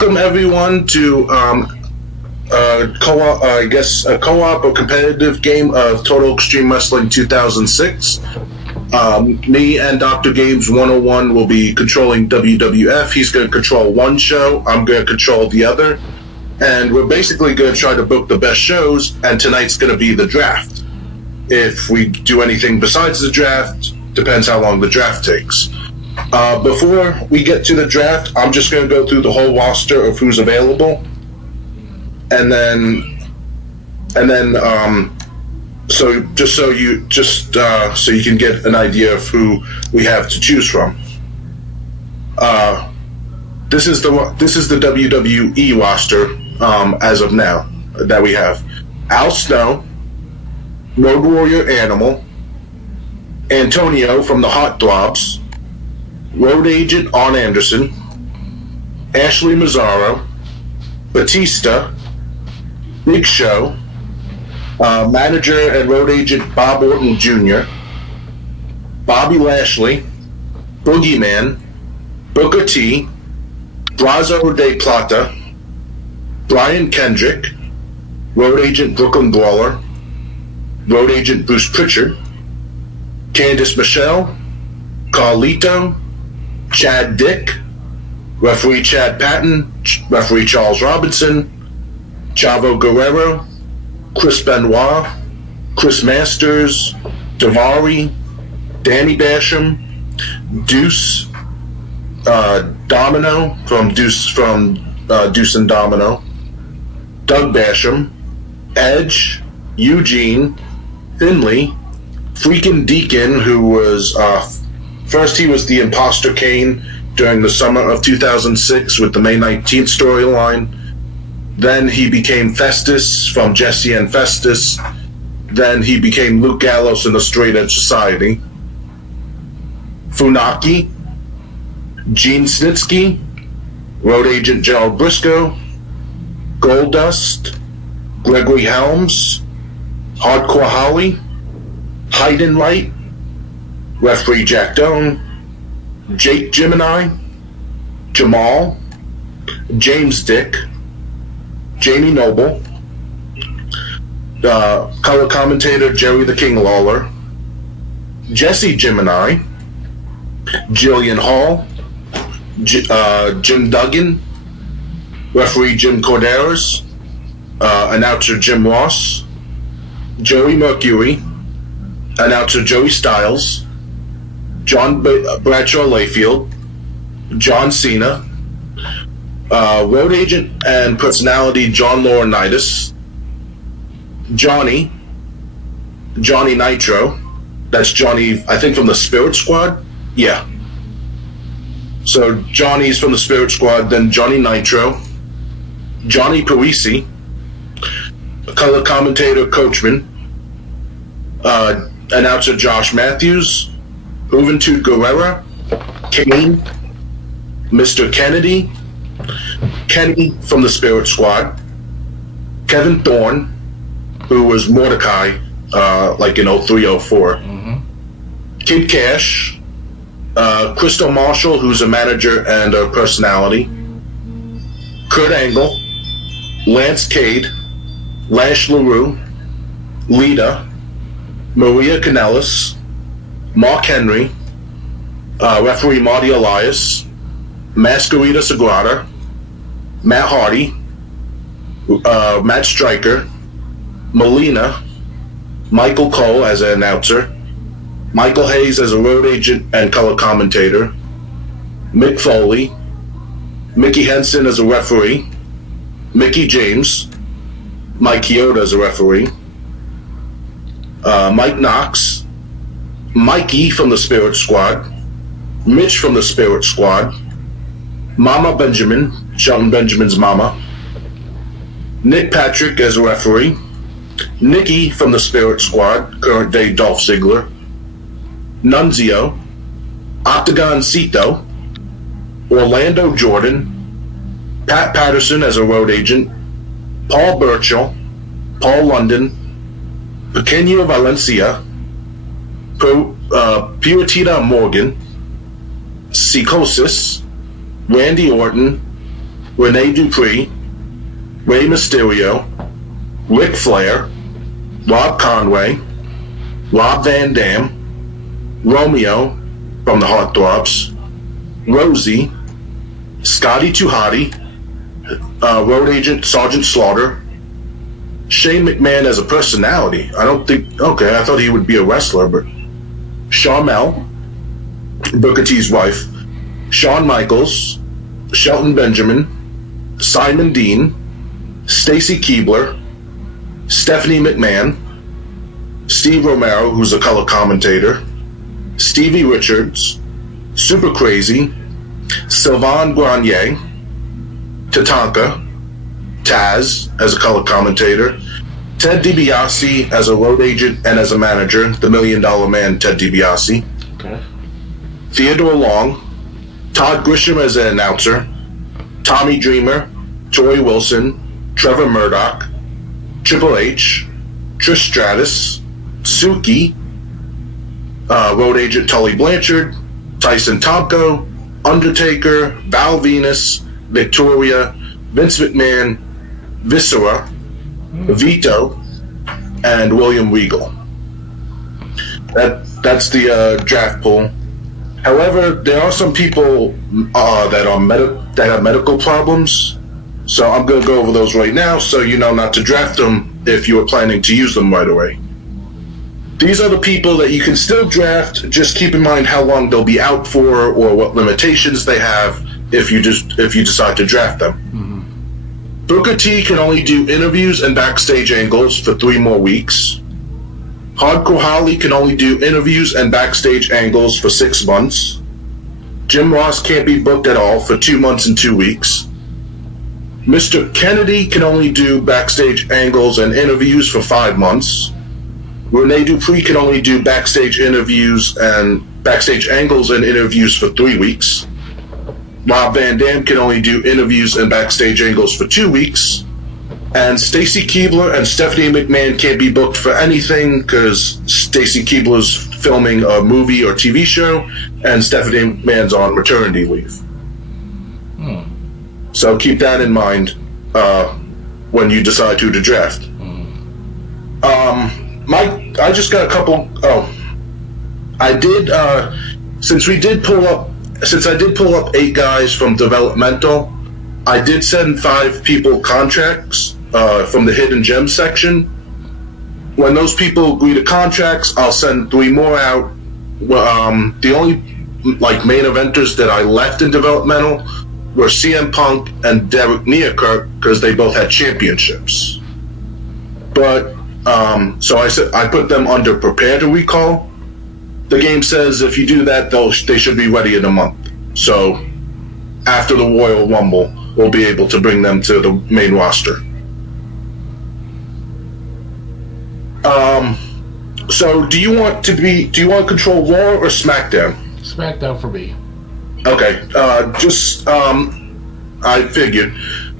welcome everyone to co-op, a co-op or competitive game of Total Extreme Wrestling 2006. Me and Dr. Games 101 will be controlling WWF. He's going to control one show. I'm going to control the other. And we're basically going to try to book the best shows, and tonight's going to be the draft. If we do anything besides the draft, depends how long the draft takes. Before we get to the draft, I'm just going to go through the whole roster of who's available. And then, so you can get an idea of who we have to choose from. This is the WWE roster as of now that we have: Al Snow, Road Warrior Animal, Antonio from the Hot Throbs, Road Agent Arn Anderson, Ashley Mazzaro, Batista, Big Show, manager and road agent Bob Orton Jr., Bobby Lashley, Boogeyman, Booker T, Brazo de Plata, Brian Kendrick, road agent Brooklyn Brawler, road agent Bruce Pritchard, Candice Michelle, Carlito, Chad Dick, referee Chad Patton, referee Charles Robinson, Chavo Guerrero, Chris Benoit, Chris Masters, Davari, Danny Basham, Deuce, Domino from Deuce and Domino, Doug Basham, Edge, Eugene, Finley, Freakin' Deacon, who was first he was the Imposter Kane during the summer of 2006 with the May 19th storyline. Then he became Festus from Jesse and Festus. Then he became Luke Gallows in the Straight Edge Society. Funaki, Gene Snitsky, road agent Gerald Briscoe, Goldust, Gregory Helms, Hardcore Holly, Hayden Wright, referee Jack Doan, Jake Gemini, Jamal, James Dick, Jamie Noble, color commentator Jerry the King Lawler, Jesse Gemini, Jillian Hall, Jim Duggan, referee Jim Corderas, announcer Jim Ross, Joey Mercury, announcer Joey Styles, John Bradshaw Layfield, John Cena, road agent and personality John Laurinaitis, Johnny Nitro, that's Johnny, I think, from the Spirit Squad. Yeah. So Johnny's from the Spirit Squad, then Johnny Nitro, Johnny Parisi, color commentator Coachman, announcer Josh Matthews, Juventud Guerrera, Kane, Mr. Kennedy, Kenny from the Spirit Squad, Kevin Thorne, who was Mordecai, like in 0304, Kid Cash, Crystal Marshall, who's a manager and a personality, Kurt Angle, Lance Cade, Lash LaRue, Lita, Maria Kanellis, Mark Henry, referee Marty Elias, Masquerita Sagrada, Matt Hardy, Matt Stryker, Melina, Michael Cole as an announcer, Michael Hayes as a road agent and color commentator, Mick Foley, Mickey Henson as a referee, Mickey James, Mike Chioda as a referee, Mike Knox, Mikey from the Spirit Squad, Mitch from the Spirit Squad, Mama Benjamin, Shelton Benjamin's mama, Nick Patrick as a referee, Nikki from the Spirit Squad, current day Dolph Ziggler, Nunzio, Octagon Cito, Orlando Jordan, Pat Patterson as a road agent, Paul Burchill, Paul London, Pequeño Valencia, Puritita Morgan, Psychosis, Randy Orton, Rene Dupree, Rey Mysterio, Ric Flair, Rob Conway, Rob Van Dam, Romeo from the Heartthrobs, Rosie, Scotty 2 Hotty, Road Agent Sergeant Slaughter, Shane McMahon as a personality. I thought he would be a wrestler, but Sharmell, Booker T's wife, Shawn Michaels, Shelton Benjamin, Simon Dean, Stacy Keibler, Stephanie McMahon, Steve Romero, who's a color commentator, Stevie Richards, Super Crazy, Sylvain Grenier, Tatanka, Taz as a color commentator, Ted DiBiase as a road agent and as a manager, the $1 Million Man Ted DiBiase, Okay. Theodore Long, Todd Grisham as an announcer, Tommy Dreamer, Tori Wilson, Trevor Murdoch, Triple H, Trish Stratus, Suki, road agent Tully Blanchard, Tyson Tomko, Undertaker, Val Venus, Victoria, Vince McMahon, Viscera, Vito, and William Regal. That's the draft pool. However, there are some people that have medical problems, so I'm going to go over those right now, so you know not to draft them if you are planning to use them right away. These are the people that you can still draft. Just keep in mind how long they'll be out for, or what limitations they have if you decide to draft them. Mm-hmm. Booker T can only do interviews and backstage angles for 3 more weeks. Hardcore Holly can only do interviews and backstage angles for 6 months. Jim Ross can't be booked at all for 2 months and 2 weeks. Mr. Kennedy can only do backstage angles and interviews for 5 months. Rene Dupree can only do backstage interviews and backstage angles and interviews for 3 weeks. Rob Van Dam can only do interviews and backstage angles for 2 weeks. And Stacy Keibler and Stephanie McMahon can't be booked for anything because Stacy Keibler's filming a movie or TV show, and Stephanie McMahon's on maternity leave. So keep that in mind when you decide who to draft. Mike, I just got a couple. I did. Since I did pull up 8 guys from developmental, I did send 5 people contracts from the hidden gems section. When those people agree to contracts, I'll send 3 more out. The only main eventers that I left in developmental were CM Punk and Derek Neakirk because they both had championships. But so I put them under prepare to recall. The game says if you do that, they should be ready in a month. So after the Royal Rumble, we'll be able to bring them to the main roster. So do you want to control Raw or SmackDown? SmackDown for me. Okay. I figured.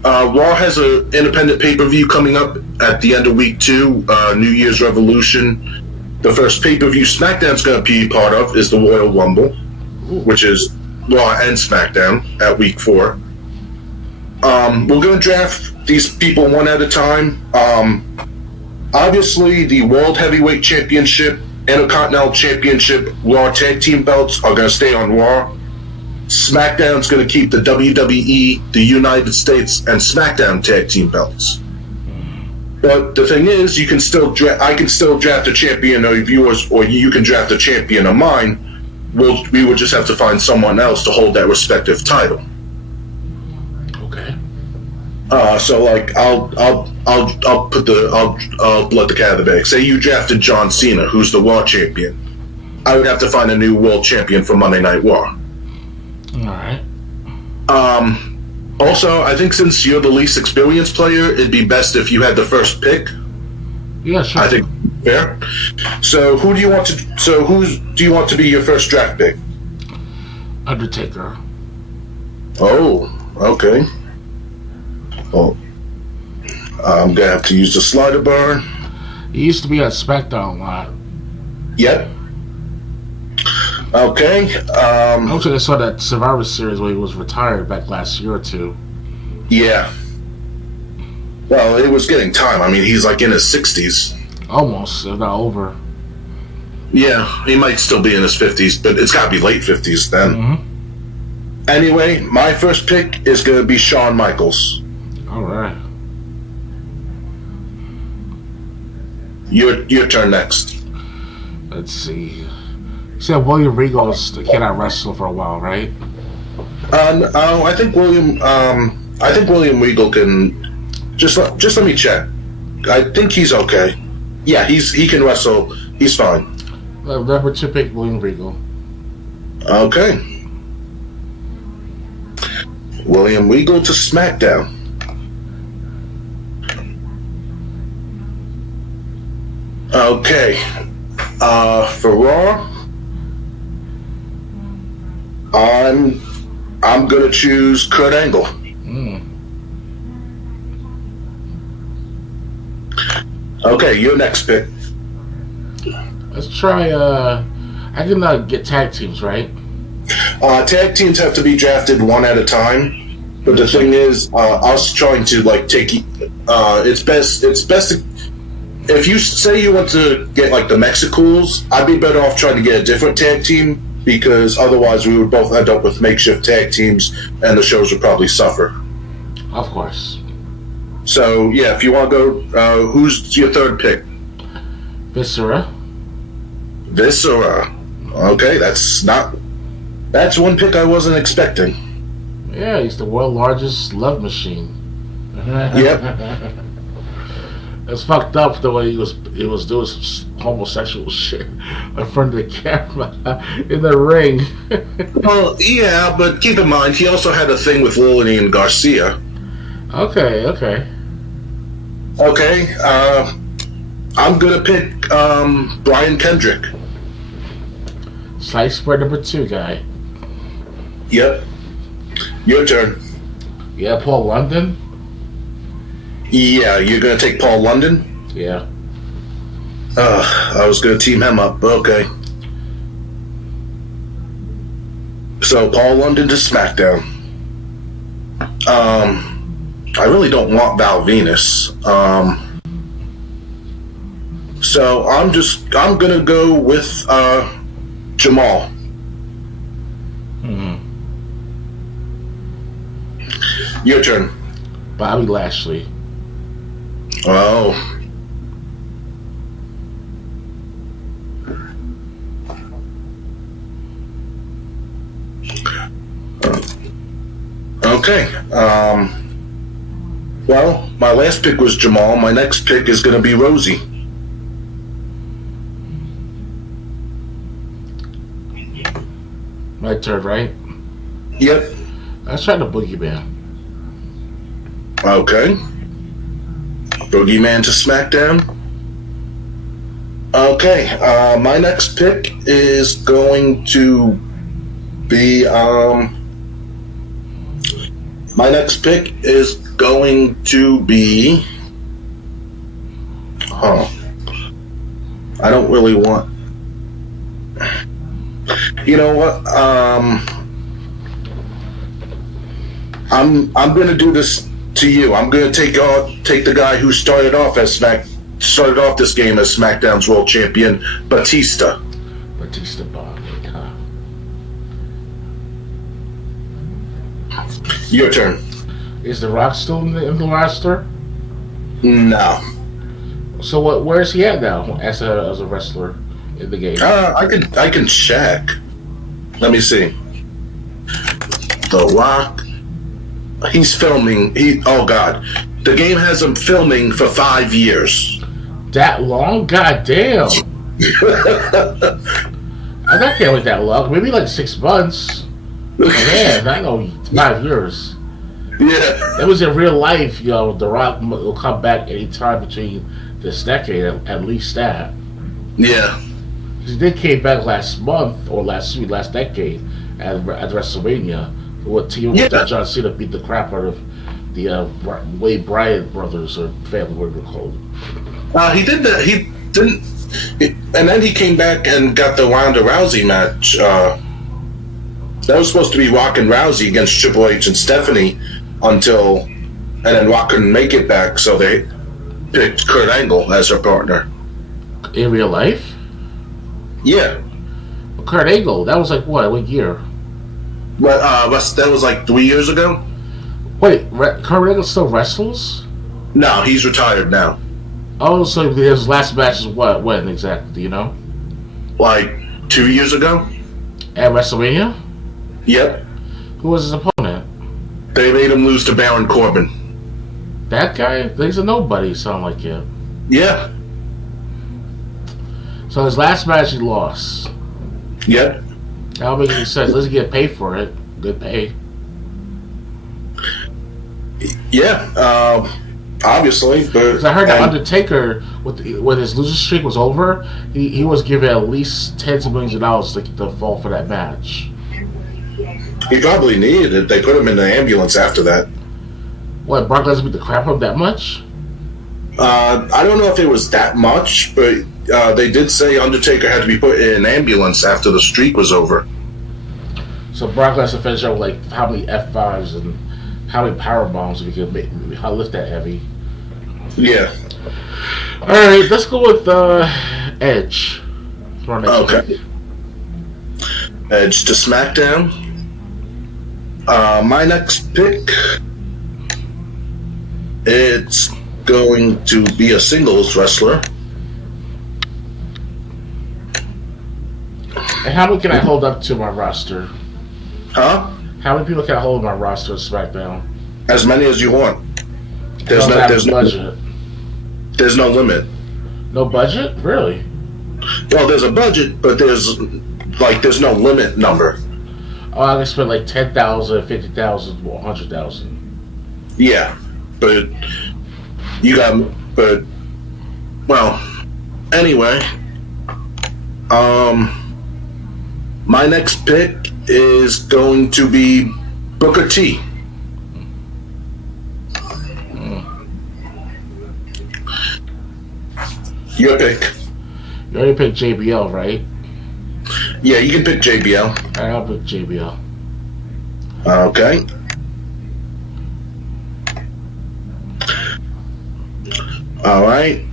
Raw has an independent pay-per-view coming up at the end of week 2, New Year's Revolution. The first pay-per-view SmackDown's going to be part of is the Royal Rumble, which is Raw and SmackDown at week 4. We're going to draft these people one at a time. Obviously, the World Heavyweight Championship, Intercontinental Championship, Raw Tag Team belts are going to stay on Raw. SmackDown's going to keep the WWE, the United States, and SmackDown Tag Team belts. But the thing is, I can still draft a champion of yours, or you can draft a champion of mine. We would just have to find someone else to hold that respective title. Okay. So I'll let the cat out of the bag. Say you drafted John Cena, who's the Raw champion. I would have to find a new world champion for Monday Night Raw. Alright. Also, I think since you're the least experienced player, it'd be best if you had the first pick. Yeah, sure. I think fair. So who do you want to be your first draft pick? Undertaker. Oh, okay. Well, I'm gonna have to use the slider bar. He used to be on SmackDown a lot. Yep. Okay. Actually, I saw that Survivor Series where he was retired back last year or 2. Yeah. Well, it was getting time. I mean, he's like in his 60s. Almost, if not over. Yeah, he might still be in his 50s, but it's got to be late 50s then. Mm-hmm. Anyway, my first pick is going to be Shawn Michaels. All right. Your turn next. Let's see. You said William Regal's cannot wrestle for a while, right? No, I think William. I think William Regal can. Just let me check. I think he's okay. Yeah, he can wrestle. He's fine. Number 2 pick, William Regal. Okay. William Regal to SmackDown. Okay. For Raw, I'm gonna choose Kurt Angle. Mm. Okay, your next pick. Let's try. I can get tag teams, right? Tag teams have to be drafted one at a time. But the thing is, us trying to take, it's best to, if you say you want to get like the Mexicools, I'd be better off trying to get a different tag team, because otherwise we would both end up with makeshift tag teams and the shows would probably suffer. Of course. So yeah, if you want to go, who's your third pick? Viscera. Viscera. Okay, that's one pick I wasn't expecting. Yeah, he's the world's largest love machine. Yep. It's fucked up the way he was doing some homosexual shit in front of the camera in the ring. Well, yeah, but keep in mind he also had a thing with Lillian Garcia. Okay. Okay, I'm gonna pick Brian Kendrick. Slice spread number 2 guy. Yep. Your turn. Yeah, Paul London. Yeah, you're gonna take Paul London? Yeah. I was gonna team him up, but okay. So Paul London to SmackDown. I really don't want Val Venus. So I'm gonna go with Jamal. Hmm. Your turn. Bobby Lashley. Oh. Okay. Well, my last pick was Jamal. My next pick is going to be Rosie. My turn, right? Yep. Let's try the Boogeyman. Okay. Boogeyman to SmackDown. Okay. My next pick is going to be my next pick is going to be I don't really want. You know what? I'm gonna do this to you. I'm gonna take the guy who started off this game as SmackDown's World Champion, Batista. Batista Bob. Your turn. Is The Rock still in the roster? No. So where's he at now as a wrestler in the game? I can check. Let me see. The Rock. He's filming. Oh God, the game has him filming for 5 years. That long? God damn. I can't wait that long. Maybe like 6 months. Man, I know 5 years. Yeah. That was in real life. The Rock will come back anytime between this decade, at least that. Yeah. He did came back last month or last decade at WrestleMania. What team? Yeah. John Cena beat the crap out of the Wade Bryant brothers, or family, whatever they're called. He did that. He didn't. And then he came back and got the Ronda Rousey match. That was supposed to be Rock and Rousey against Triple H and Stephanie until and then Rock couldn't make it back, so they picked Kurt Angle as her partner. In real life? Yeah. Kurt Angle, that was like what year? But that was like 3 years ago. Wait, Kurt Angle still wrestles? No, he's retired now. Oh, so his last match is when exactly? Do you know? Like 2 years ago. At WrestleMania? Yep. Who was his opponent? They made him lose to Baron Corbin. That guy? He's a nobody, sound like it. Yeah. So his last match he lost. Yep. That don't make any sense. Let's get paid for it. Good pay. Yeah. Obviously, but I heard that Undertaker, when his losing streak was over, he was given at least tens of millions of dollars to fall for that match. He probably needed it. They put him in the ambulance after that. What, Brock Lesnar beat the crap out of him that much? I don't know if it was that much, but they did say Undertaker had to be put in an ambulance after the streak was over. So Brock Lesnar finished out with like how many F5s and how many power bombs if he could lift that heavy. Yeah. All right, let's go with Edge. Okay. Pick. Edge to SmackDown. My next pick, it's going to be a singles wrestler. And how many can I hold up to my roster? Huh? How many people can I hold on my roster of SmackDown? As many as you want. There's no budget. There's no limit. No budget? Really? Well, there's a budget, but there's no limit number. Oh, I can spend like 10,000, 50,000, 100,000. Yeah, but anyway, my next pick is going to be Booker T. Your pick. You already picked JBL, right? Yeah, you can pick JBL. Alright, I'll pick JBL. Okay. Alright.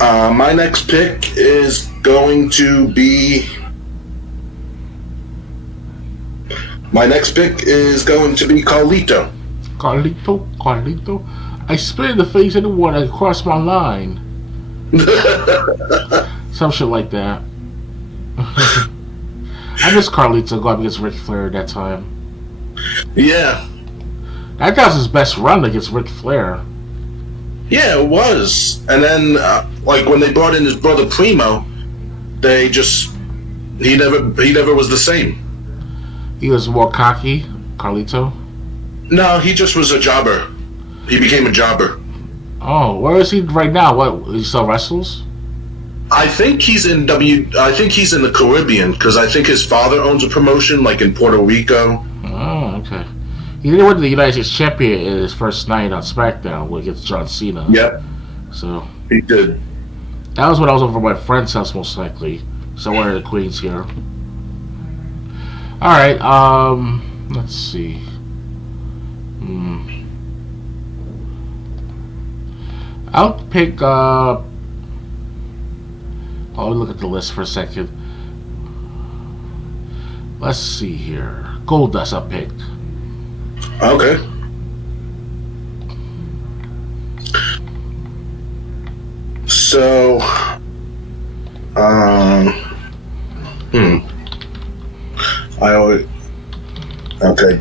My next pick is going to be Carlito. Carlito. I spit in the face of the one that crossed my line. Some shit like that. I miss Carlito going against Ric Flair at that time. Yeah. That was his best run against Ric Flair. Yeah, it was. And then, when they brought in his brother Primo, he never was the same. He was more cocky, Carlito? No, he just was a jobber. He became a jobber. Oh, where is he right now? What, he still wrestles? I think he's in the Caribbean, because I think his father owns a promotion, like in Puerto Rico. Oh, okay. He didn't win the United States Champion in his first night on SmackDown against John Cena. Yep. So he did. That was when I was over at my friend's house, most likely. Somewhere in the Queens here. Alright, let's see. I'll pick, I'll look at the list for a second. Let's see here. Goldust I'll pick. Okay. So, okay.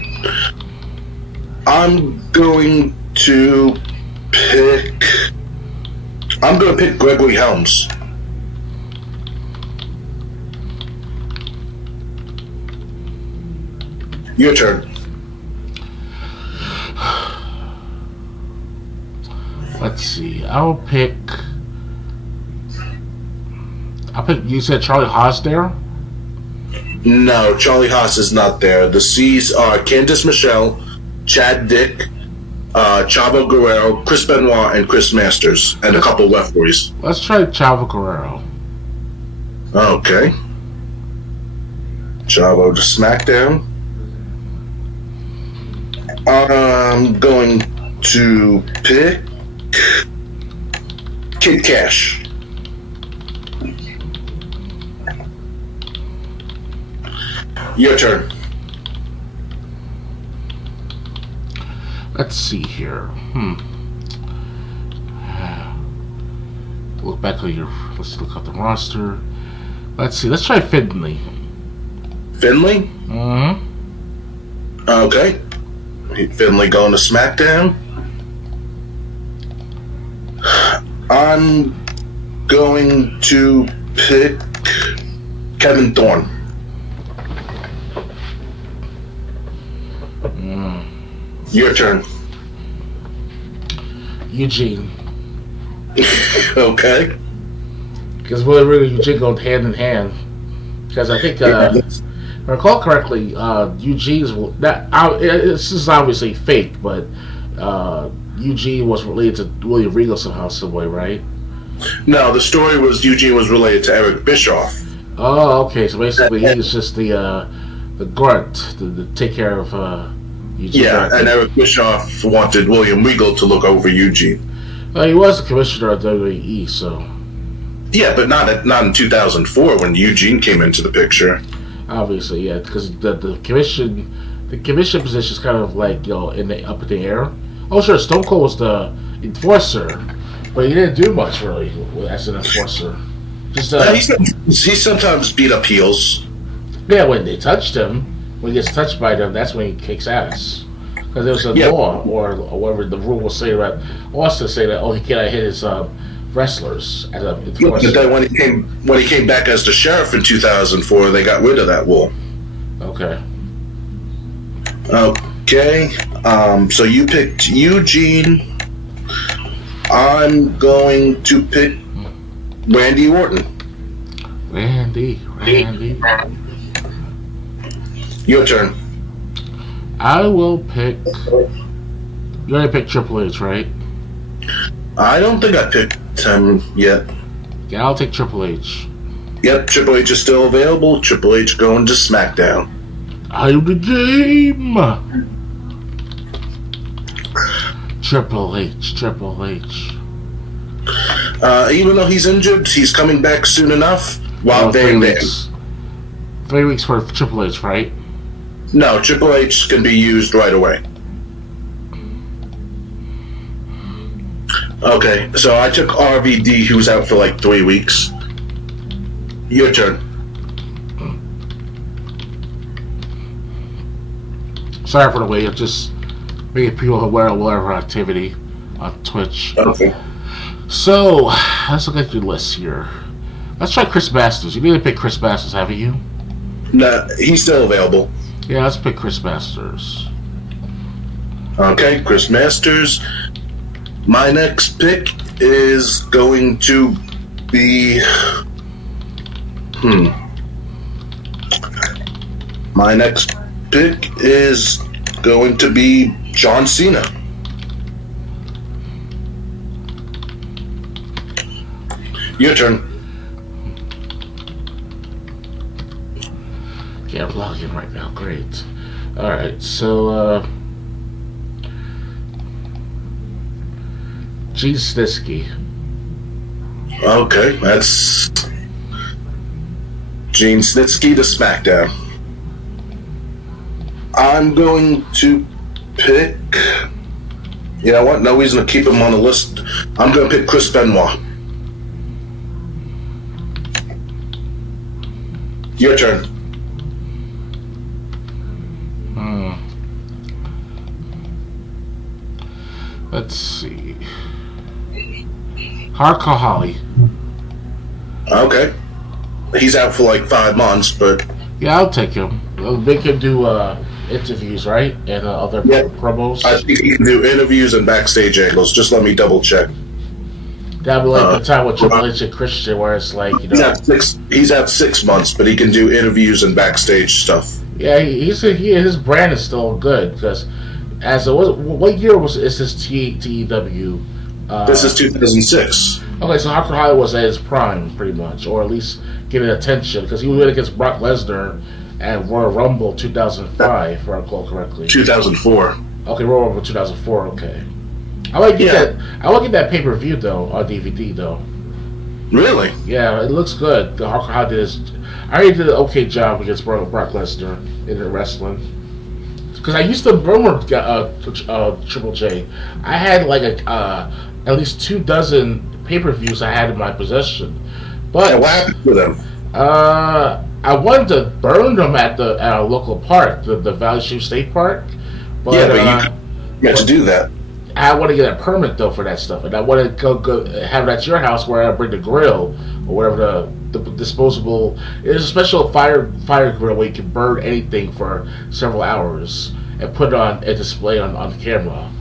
I'm going to pick Gregory Helms. Your turn. Let's see. I'll pick. You said Charlie Haas there? No, Charlie Haas is not there. The C's are Candice Michelle, Chad Dick, Chavo Guerrero, Chris Benoit, and Chris Masters, and a couple referees. Let's try Chavo Guerrero. Okay. Chavo to SmackDown. I'm going to pick Kid Cash. Your turn. Let's see here. Look back on your. Let's look up the roster. Let's see. Let's try Finley. Finley? Mm-hmm. Okay. Finley going to SmackDown. I'm going to pick Kevin Thorne. Your turn. Eugene. Okay. Because really Eugene goes hand in hand. Because I think, if I recall correctly, Eugene's this is obviously fake, but Eugene was related to William Regal somehow, some way, right? No, the story was Eugene was related to Eric Bischoff. Oh, okay. So basically, he's just the grunt to take care of Eugene. Yeah, and Eric Bischoff wanted William Regal to look over Eugene. He was the commissioner of WWE, so. Yeah, but not in 2004 when Eugene came into the picture. Obviously, yeah, because the commission position is kind of like up in the air. Oh, sure, Stone Cold was the enforcer, but he didn't do much really as an enforcer. Just he sometimes beat up heels. Yeah, when they touched him, when he gets touched by them, that's when he kicks ass. Because there was a law or whatever the rule will say about Austin say that he cannot hit his wrestlers as an enforcer. But then when he came back as the sheriff in 2004, they got rid of that rule. Okay. Okay. So you picked Eugene. I'm going to pick Randy Orton. Randy. Your turn. I will pick. You already picked Triple H, right? I don't think I picked him yet. Yeah, I'll take Triple H. Yep, Triple H is still available. Triple H going to SmackDown. Out of the game. Triple H. Even though he's injured, he's coming back soon enough. While 3 weeks. 3 weeks for Triple H, right? No, Triple H can be used right away. Okay, so I took RVD, who was out for like 3 weeks. Your turn. Sorry for the wait. I'm just making people aware of whatever activity on Twitch. Okay. So, let's look at your list here. Let's try Chris Masters. You need to pick Chris Masters, haven't you? No, he's still available. Yeah, let's pick Chris Masters. Okay, Chris Masters. My next pick is going to be... My next pick is going to be John Cena. Your turn. Okay, I'm logging right now. Great. Alright, so, Gene Snitsky. Okay, that's Gene Snitsky to SmackDown. I'm going to pick... You know what? No reason to keep him on the list. I'm going to pick Chris Benoit. Your turn. Let's see. Hardcore Holly. Okay. He's out for like 5 months, but... Yeah, I'll take him. They can do interviews, right? And other promos. I think he can do interviews and backstage angles. Just let me double check. That'd be like the time with Triple H and Christian, where it's like, you know... He's out 6 months, but he can do interviews and backstage stuff. Yeah, his brand is still good, because what year is this TEW? This is 2006. Okay, so Hardcore Holly was at his prime, pretty much, or at least getting attention, because he went against Brock Lesnar at Royal Rumble 2005, if I recall correctly. 2004. Okay, Royal Rumble 2004, okay. I want to get Yeah, that. I want to get that pay-per-view though on DVD though. really. Yeah, it looks good. How did this? I already did an okay job against Brock Lesnar in the wrestling. Because I used to rumor Triple J. I had like at least 2 dozen pay-per-views I had in my possession, And what but happened to them? I wanted to burn them at our local park, the Valley Stream State Park, Yeah, but but you meant to do that. I want to get a permit though for that stuff, and I want to go have it at your house where I bring the grill or whatever the disposable. There's a special fire grill where you can burn anything for several hours and put it on a display on the camera.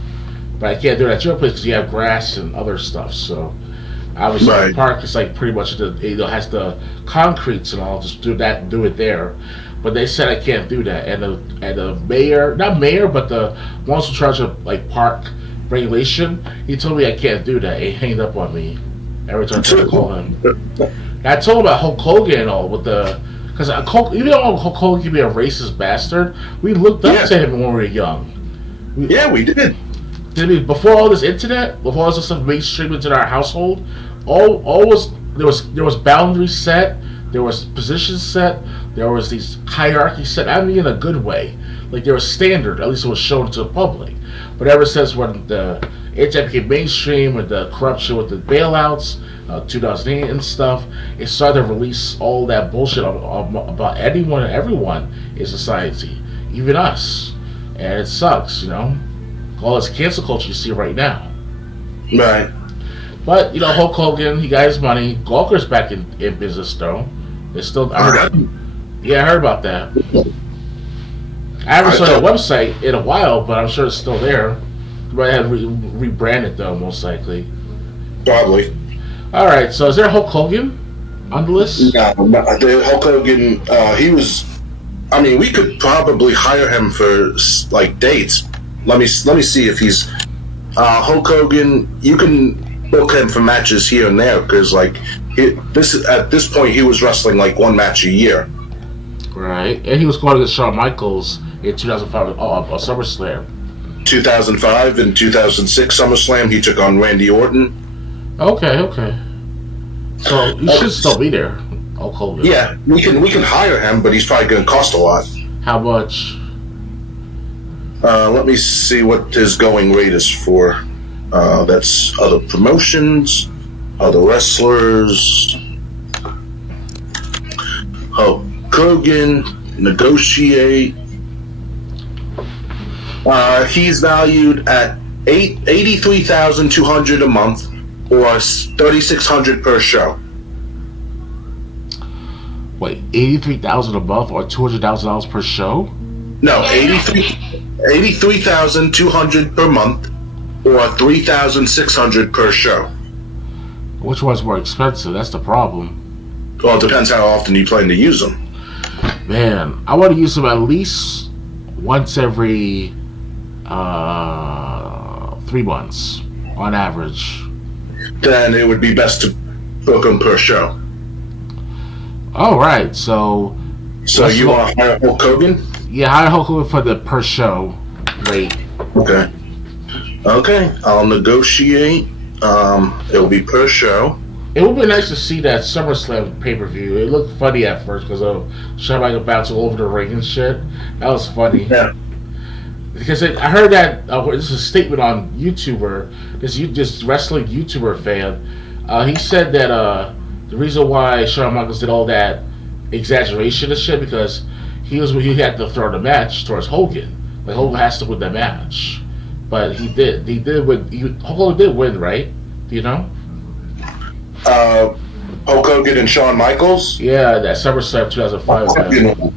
But I can't do it at your place because you have grass and other stuff. So obviously the Right. park is like pretty much has the concretes and all. Just do it there. But they said I can't do that, and the mayor, not mayor, but the ones in charge of like park regulation, he told me I can't do that. He hanged up on me every time I tried to call him. And I told him about Hulk Hogan and all with the because even though Hulk Hogan can be a racist bastard, we looked up Yeah, to him when we were young. yeah, we did. Before all this internet, before all this stuff mainstream into our household, all was there was boundaries set, there was positions set, there was these hierarchies set. I mean, in a good way, like there was standard. At least it was shown to the public. But ever since when the internet became mainstream with the corruption with the bailouts, 2008 and stuff, it started to release all that bullshit about anyone and everyone in society, even us, and it sucks, all this cancel culture you see right now. Right. But Hulk Hogan, he got his money. Gawker's back in business though. It's still, yeah, I heard about that. I haven't saw that website in a while, but I'm sure it's still there. Might have rebranded though, most likely. Probably. All right, so is there Hulk Hogan on the list? No, the Hulk Hogan. He was. I mean, we could probably hire him for like dates. Let me see if he's Hulk Hogan. You can book him for matches here and there because like at this point he was wrestling like 1 match a year. Right, and he was going against Shawn Michaels in 2005 SummerSlam. 2005 and 2006 SummerSlam, he took on Randy Orton. Okay. So you should still be there, Hulk Hogan. Yeah, we can hire him, but he's probably going to cost a lot. How much? Let me see what his going rate is for. That's other promotions, other wrestlers. Hulk Hogan, negotiate. He's valued at $83,200 a month, or $3,600 per show. Wait, 83,000 a month or $200,000 per show? No, 83,200 per month, or 3,600 per show. Which one's more expensive? That's the problem. Well, it depends how often you plan to use them. Man, I want to use them at least once every 3 months on average. Then it would be best to book them per show. All right, so You want to hire Hulk Hogan? Yeah, hire Hulk Hogan for the per show rate. Okay, I'll negotiate. It'll be per show. It would be nice to see that SummerSlam pay-per-view. It looked funny at first because of Shawn Michaels bouncing over the ring and shit. That was funny. Yeah. Because I heard that this is a statement on YouTuber, this wrestling YouTuber fan. He said that the reason why Shawn Michaels did all that exaggeration and shit because he had to throw the match towards Hogan. Like Hogan has to win the match, but he did win. Hogan did win, right? Do you know? Hulk Hogan and Shawn Michaels. Yeah, that SummerSlam 2005.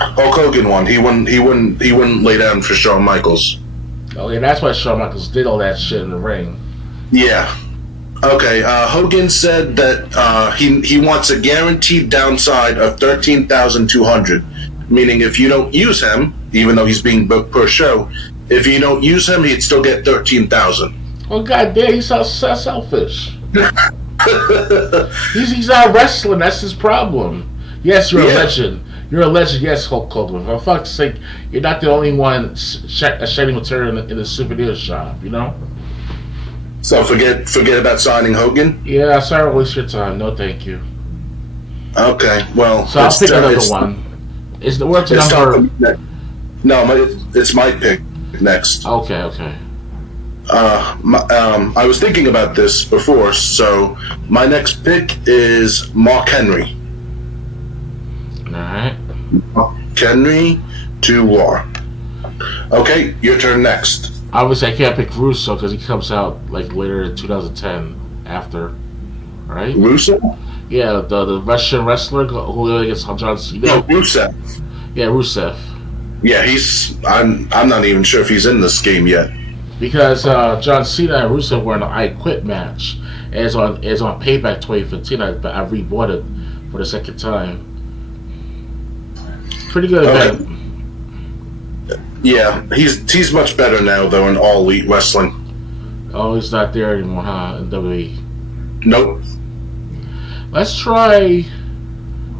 Hulk Hogan won. He wouldn't lay down for Shawn Michaels. Okay, that's why Shawn Michaels did all that shit in the ring. Yeah. Okay. Hogan said that he wants a guaranteed downside of 13,200, meaning if you don't use him, even though he's being booked per show, if you don't use him, he'd still get 13,000. Oh goddamn, he's so selfish. he's not wrestling. That's his problem. Yes, you're a legend. You're a legend, yes, Hulk Hogan. For fuck's sake, you're not the only one shedding material in the souvenir shop. You know. So forget about signing Hogan. Yeah, sorry to waste your time. No, thank you. Okay, well, So I'll pick another one. Is the what's it's number? No, it's my pick next. Okay. I was thinking about this before, so my next pick is Mark Henry. All right. Mark Henry to War. Okay, your turn next. Obviously, I can't pick Russo because he comes out like later in 2010 after, right? Russo? Yeah, the Russian wrestler who against John Cena. No, Rusev. Yeah, Rusev. Yeah, I'm not even sure if he's in this game yet. Because John Cena and Rusev were in an I Quit match. It's on Payback 2015. I rebought it for the second time. Pretty good event. Yeah, he's much better now though in All Elite Wrestling. Oh, he's not there anymore, huh? In WWE. Nope. Let's try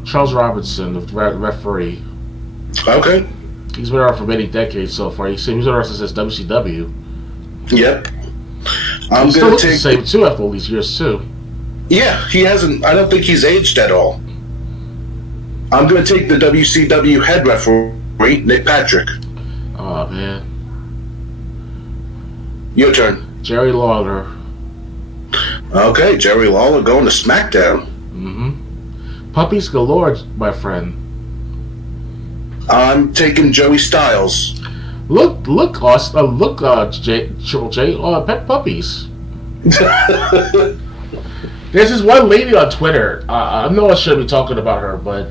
Charles Robinson, the referee. Okay. He's been around for many decades so far. He's been around since WCW. Yep. He's still looks the same too after all these years too. Yeah, he hasn't. I don't think he's aged at all. I'm going to take the WCW head referee, Nick Patrick. Oh man. Your turn. Jerry Lawler. Okay, Jerry Lawler going to SmackDown. Puppies galore, my friend. I'm taking Joey Styles. Look, Austin. Look, Triple J. Pet puppies. There's this one lady on Twitter. I know I shouldn't be talking about her, but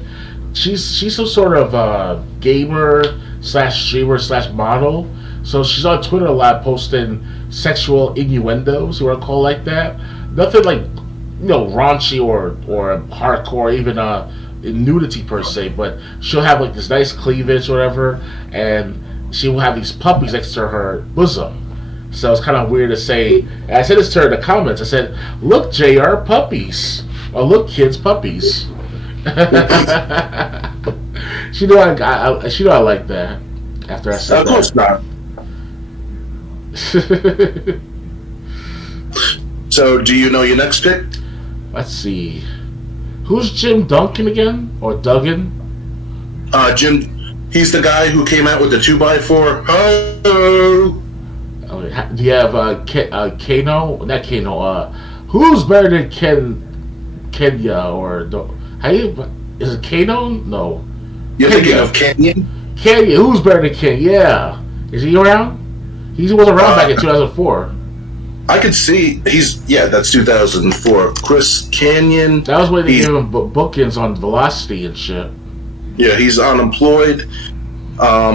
she's some sort of gamer / streamer / model. So she's on Twitter a lot, posting sexual innuendos, or call like that. Nothing like raunchy or hardcore, even nudity per se. But she'll have like this nice cleavage, or whatever, and she will have these puppies next to her bosom. So it's kind of weird to say. And I said this to her in the comments. I said, "Look, JR, puppies. Or look, kids, puppies." She knew I like that. After I said that. Of course not. So, do you know your next pick? Let's see. Who's Jim Duncan again? Or Duggan? Jim. He's the guy who came out with the 2x4. Oh. Do you have Kano? Not Kano. Who's better than Kenya or is it Kano? No. You're thinking of Canyon? Canyon. Who's better than Ken? Yeah. Is he around? He was around back in 2004. I could see that's 2004. Chris Canyon. That was when they gave him bookings on Velocity and shit. Yeah, he's unemployed.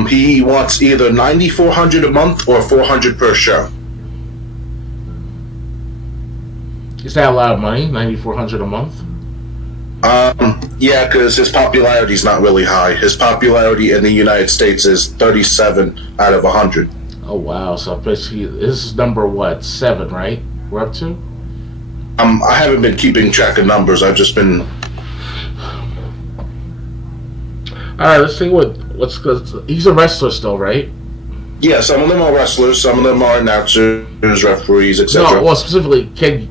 He wants either $9,400 a month or $400 per show. Is that a lot of money? $9,400 a month? Yeah, because his popularity is not really high. His popularity in the United States is 37 out of 100. Oh wow! So basically, this is number 7, right? We're up to. I haven't been keeping track of numbers. I've just been. All right, let's see what's he's a wrestler still, right? Yeah, some of them are wrestlers, some of them are announcers, referees, etc. No, well, specifically Kenya,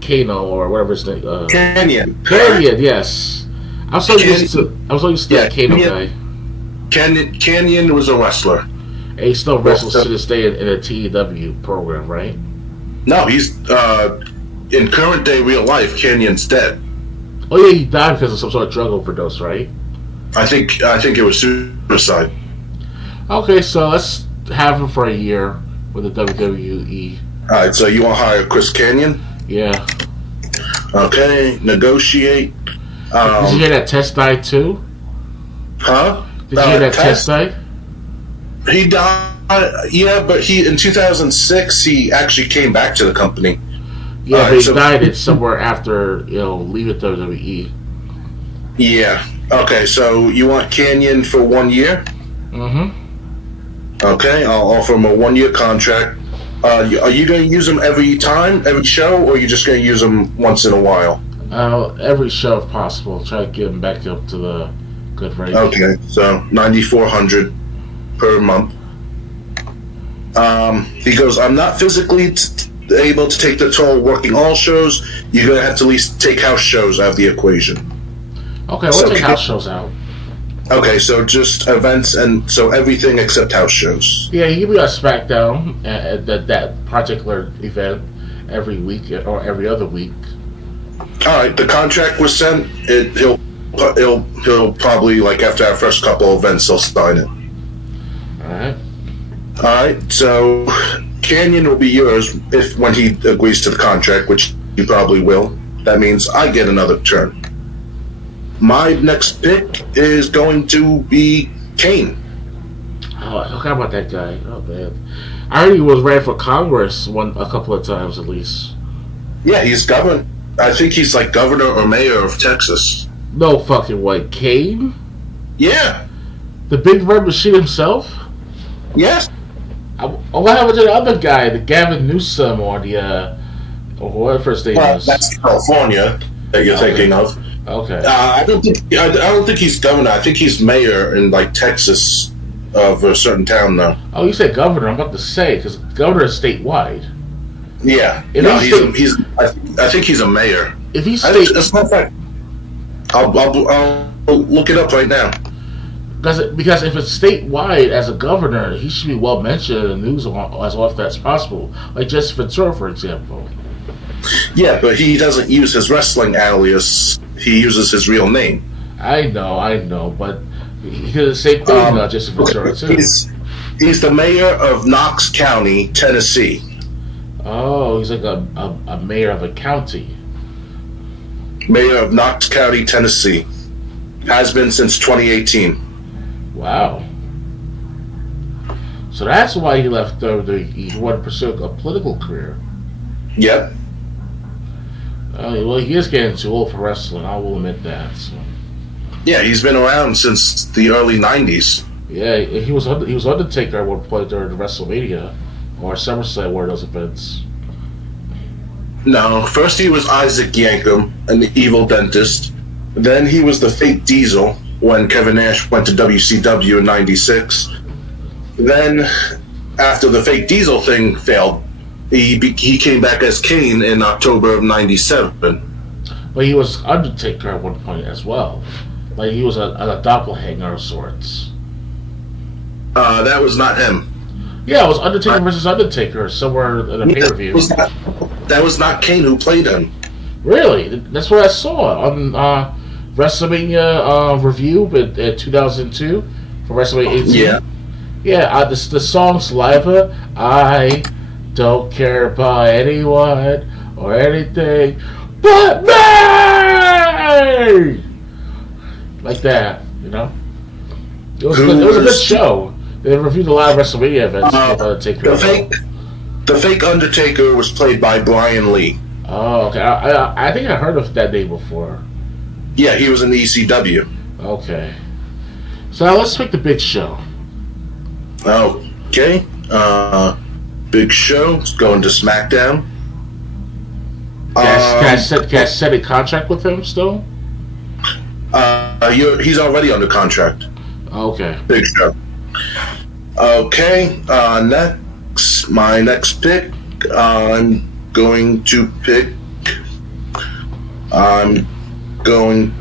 Kano, or whatever his name. Canyon, yes. I'm so used to that Kano guy. Canyon was a wrestler. And he still wrestles to this day in a TEW program, right? No, he's in current day real life. Canyon's dead. Oh yeah, he died because of some sort of drug overdose, right? I think it was suicide. Okay, so let's have him for a year with the WWE. Alright, so you want to hire Chris Canyon? Yeah. Okay, negotiate. Did you hear that Test died too? Huh? Did you hear that Test died? He died, yeah, but in 2006, he actually came back to the company. Yeah, but he died it somewhere after, leaving WWE. Yeah. Okay, so you want Canyon for 1 year? Mm-hmm. Okay, I'll offer him a 1-year contract. Are you going to use him every time, every show, or are you just going to use him once in a while? Every show if possible. Try to get him back up to the good rate. Okay, so 9,400 per month. He goes, I'm not physically able to take the toll working all shows. You're going to have to at least take house shows out of the equation. Okay, we'll take house shows out. Okay, so just events and so everything except house shows. Yeah, he can be on SmackDown at that particular event every week or every other week. All right, the contract was sent. He'll probably, like, after our first couple events, he'll sign it. All right, so Canyon will be yours when he agrees to the contract, which he probably will. That means I get another turn. My next pick is going to be Kane. Oh, I forgot about that guy. Oh man, I heard he was ran for Congress a couple of times at least. Yeah, he's governor. I think he's like governor or mayor of Texas. No fucking way, Kane. Yeah, the big red machine himself. Yes. What happened to the other guy, the Gavin Newsom, or the whatever his name is? That's California that you're thinking of. Okay. I don't think he's governor. I think he's mayor in like Texas of a certain town though. Oh, you said governor. I'm about to say because governor is statewide. Yeah. If no, I think he's a mayor. If he's state, that's not fact. I'll look it up right now. Because if it's statewide as a governor, he should be well mentioned in the news as often as possible. Like Jesse Ventura, for example. Yeah, but he doesn't use his wrestling alias. He uses his real name. I know, but he did the same thing, Jesse Ventura, too. He's the mayor of Knox County, Tennessee. Oh, he's like a mayor of a county. Mayor of Knox County, Tennessee. Has been since 2018. Wow. So that's why he left. He wanted to pursue a political career. Yep. Well, he is getting too old for wrestling. I will admit that. So. Yeah, he's been around since the early '90s. Yeah, he was Undertaker at one point during WrestleMania or SummerSlam, one of those events. No, first he was Isaac Yankem, an evil dentist. Then he was the fake Diesel when Kevin Nash went to WCW in '96. Then, after the fake Diesel thing failed, he came back as Kane in October of '97. But he was Undertaker at one point as well. Like he was a doppelganger of sorts. That was not him. Yeah, it was Undertaker versus Undertaker somewhere in a pay-per-view. That was not Kane who played him. Really? That's what I saw on WrestleMania review in 2002 for WrestleMania 18. Yeah. Yeah, the song Saliva, I don't care about anyone or anything but me! Like that, you know? It was a good show. They reviewed a lot of WrestleMania events. The fake Undertaker was played by Brian Lee. Oh, okay. I think I heard of that name before. Yeah, he was in the ECW. Okay. So now let's pick the Big Show. Okay. Big Show. It's going to SmackDown. Can I set a contract with him still? He's already under contract. Okay. Big Show. Okay. My next pick. I'm going to pick I'm going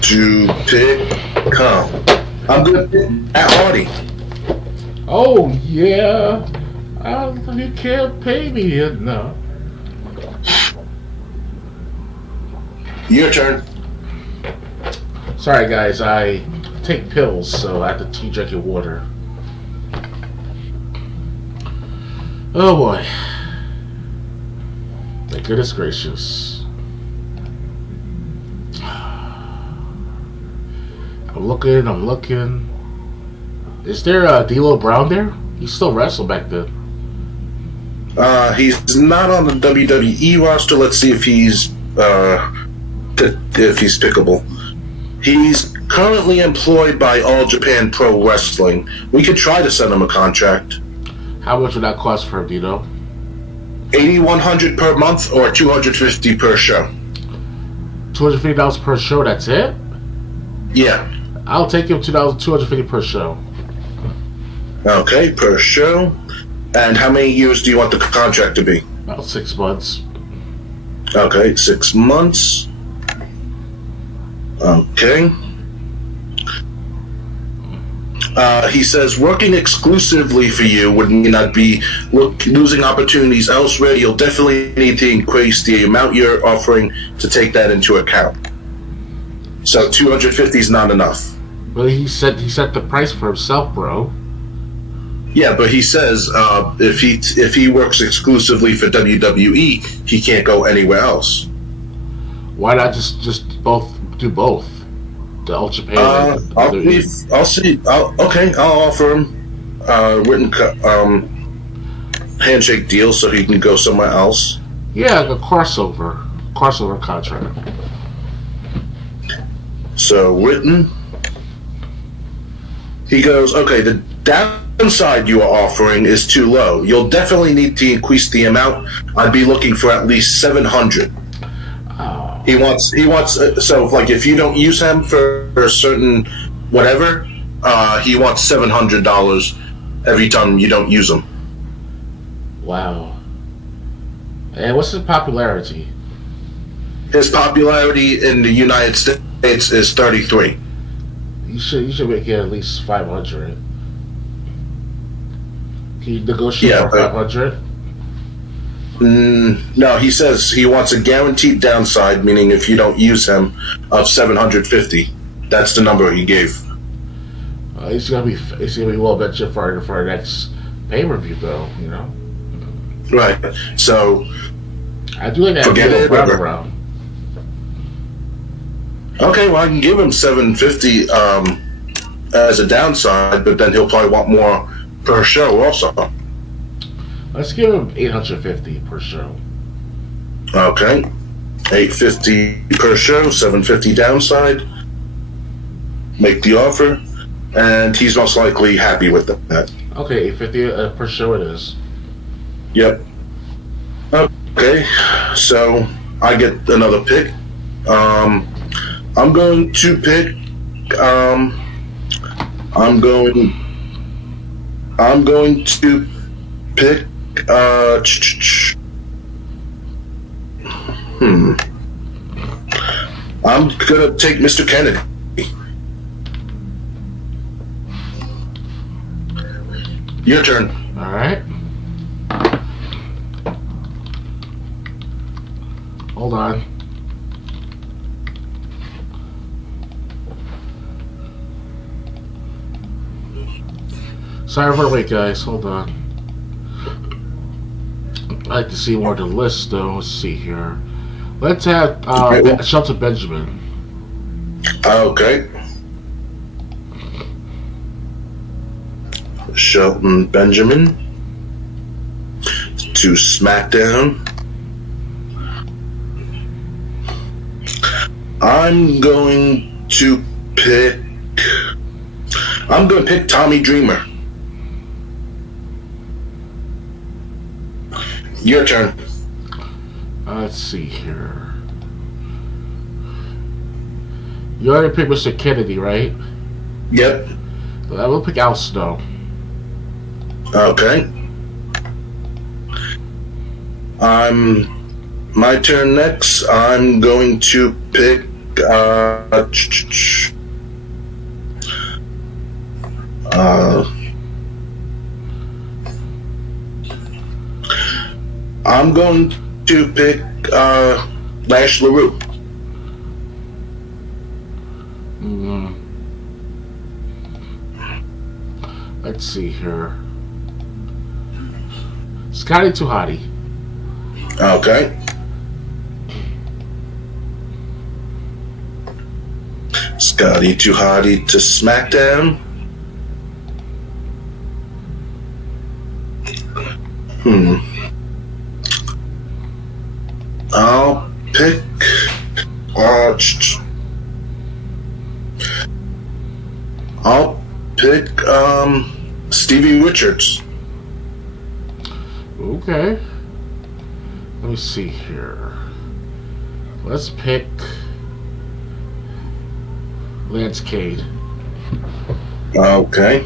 to pick Matt Hardy. Oh yeah. You can't pay me enough. Your turn. Sorry guys, I take pills, so I have to keep drinking water. Oh boy. My goodness gracious. I'm looking. Is there D'Lo Brown there? He still wrestled back then. He's not on the WWE roster. Let's see if he's pickable. He's currently employed by All Japan Pro Wrestling. We could try to send him a contract. How much would that cost for him, do you know? $8,100 per month or $250 per show. $250 per show, that's it? Yeah. I'll take him 2,250 per show. Okay, per show. And how many years do you want the contract to be? About 6 months. Okay, 6 months. Okay. He says working exclusively for you would mean I'd be losing opportunities elsewhere. You'll definitely need to increase the amount you're offering to take that into account. So 250 is not enough. But he set the price for himself, bro. Yeah, but he says if he works exclusively for WWE, he can't go anywhere else. Why not just do both? The Ultra Pay and the WWE. I'll see. I'll offer him written handshake deal so he can go somewhere else. Yeah, like a crossover contract. So written. He goes, okay, the downside you are offering is too low. You'll definitely need to increase the amount. I'd be looking for at least 700. He wants. So, like, if you don't use him for a certain whatever, he wants $700 every time you don't use him. Wow. And what's his popularity? His popularity in the United States is 33. You should make it at least 500. Can you negotiate for 500? No, he says he wants a guaranteed downside, meaning if you don't use him, of 750. That's the number he gave. He's gonna be well bet you for our next pay review though, you know. Right. So I do like that deal around. Okay, well I can give him 750 as a downside, but then he'll probably want more per show also. Let's give him 850 per show. Okay. 850 per show, 750 downside. Make the offer, and he's most likely happy with that. Okay, 850 per show it is. Yep. Okay, so I get another pick. I'm going to pick. I'm going to pick. I'm gonna take Mr. Kennedy. Your turn. All right. Hold on. Sorry for the wait, guys. Hold on. I'd like to see more of the list, though. Let's see here. Let's have Shelton Benjamin. Okay. Shelton Benjamin to SmackDown. I'm going to pick Tommy Dreamer. Your turn. Let's see here. You already picked Mr. Kennedy, right? Yep. I will pick Al Snow. Okay. My turn next. I'm going to pick I'm going to pick Lash LaRue. Let's see here. Scotty Tuhati. Okay. Scotty Tuhati to SmackDown. I'll pick Stevie Richards. Okay. Let me see here. Let's pick. Lance Cade. Okay.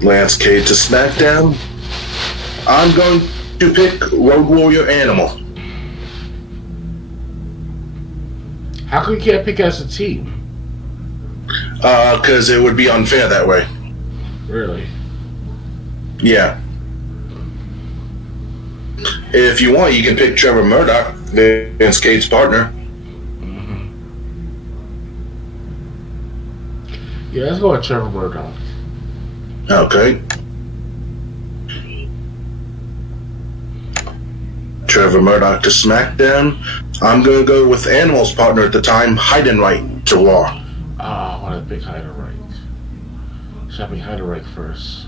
Lance Cade to SmackDown. I'm going to pick Road Warrior Animal. How come you can't pick as a team? Because it would be unfair that way. Really? Yeah. If you want, you can pick Trevor Murdoch, Lance Cade's partner. Yeah, let's go with Trevor Murdoch. Okay. Trevor Murdoch to SmackDown. I'm going to go with Animal's partner at the time, Heidenreich, to Raw. I want to pick Heidenreich. Should I pick Heidenreich first?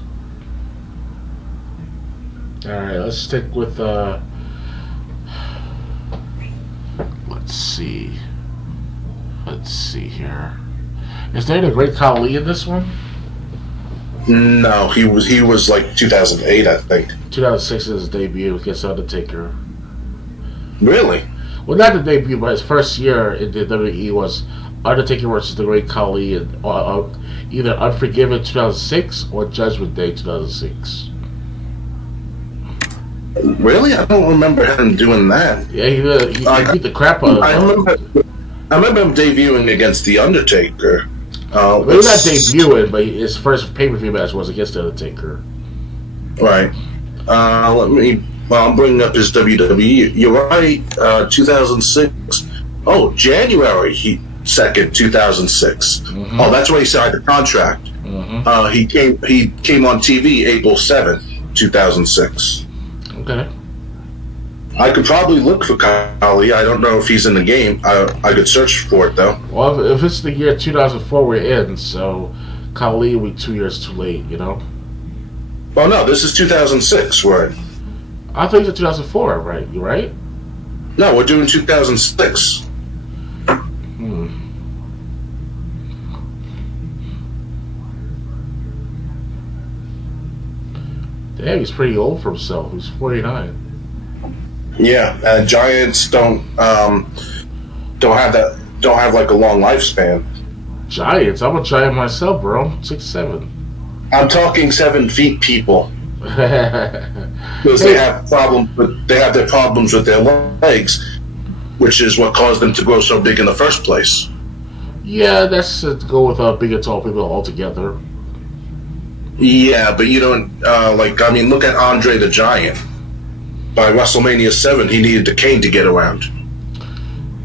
Alright, let's stick with, let's see. Let's see here. Is there the Great Khali in this one? No, he was like 2008, I think. 2006 is his debut against Undertaker. Really? Well, not the debut, but his first year in the WWE was Undertaker versus the Great Khali in either Unforgiven 2006 or Judgment Day 2006. Really? I don't remember him doing that. Yeah, he beat the crap out of him. I remember him debuting against The Undertaker. Well, he's not debuting, but his first pay-per-view match was against The Undertaker. Right. I'm bringing up his WWE. You're right, 2006. Oh, January 2nd, 2006. Mm-hmm. Oh, that's why he signed the contract. Mm-hmm. He came on TV April 7th, 2006. Okay. I could probably look for Khali. I don't know if he's in the game. I could search for it, though. Well, if it's the year 2004 we're in, so Khali will be 2 years too late, you know? Well, no, this is 2006, right? I thought you said 2004, right? You right? No, we're doing 2006. Damn, he's pretty old for himself. He's 49. Yeah, Giants don't have like a long lifespan. Giants? I'm a giant myself, bro. 6'7". I'm talking 7 feet people. Because they have their problems with their legs, which is what caused them to grow so big in the first place. Yeah, that's to go with bigger, tall people altogether. Yeah, but you don't look at Andre the Giant. By WrestleMania 7, he needed a cane to get around.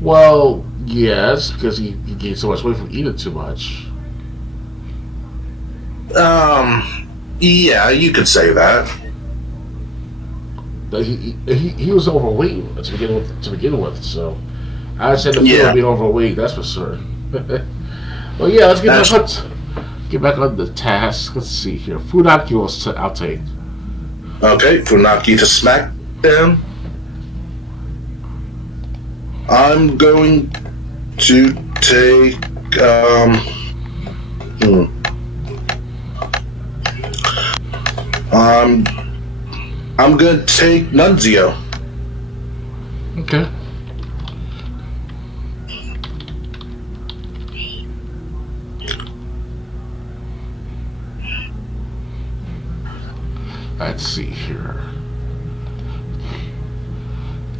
Well, yes, because he gained so much weight from eating too much. Yeah, you could say that. He was overweight to begin with, so I said the fear of being overweight. That's for certain. Well, yeah, let's get back on the task. Let's see here. Funaki I'll take. Okay, Funaki to SmackDown. I'm going to take I'm going to take Nunzio. Okay. Let's see here.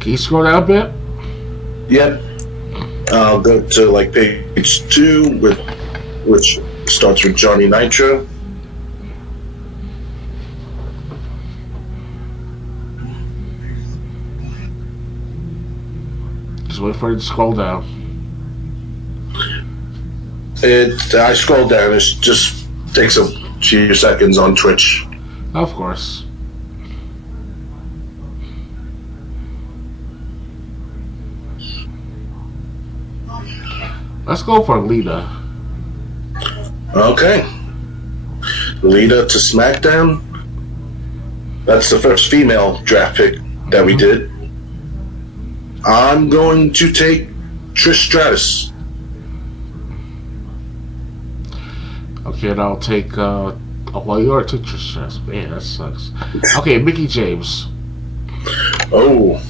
Can you scroll down a bit? Yep. I'll go to page 2, which starts with Johnny Nitro. Just wait for it to scroll down. I scrolled down. It just takes a few seconds on Twitch. Of course. Let's go for Lita. Okay. Lita to SmackDown. That's the first female draft pick that we did. I'm going to take Trish Stratus. Okay, and I'll take well, you already took Trish Stratus. Man, that sucks. Okay, Mickie James. Oh,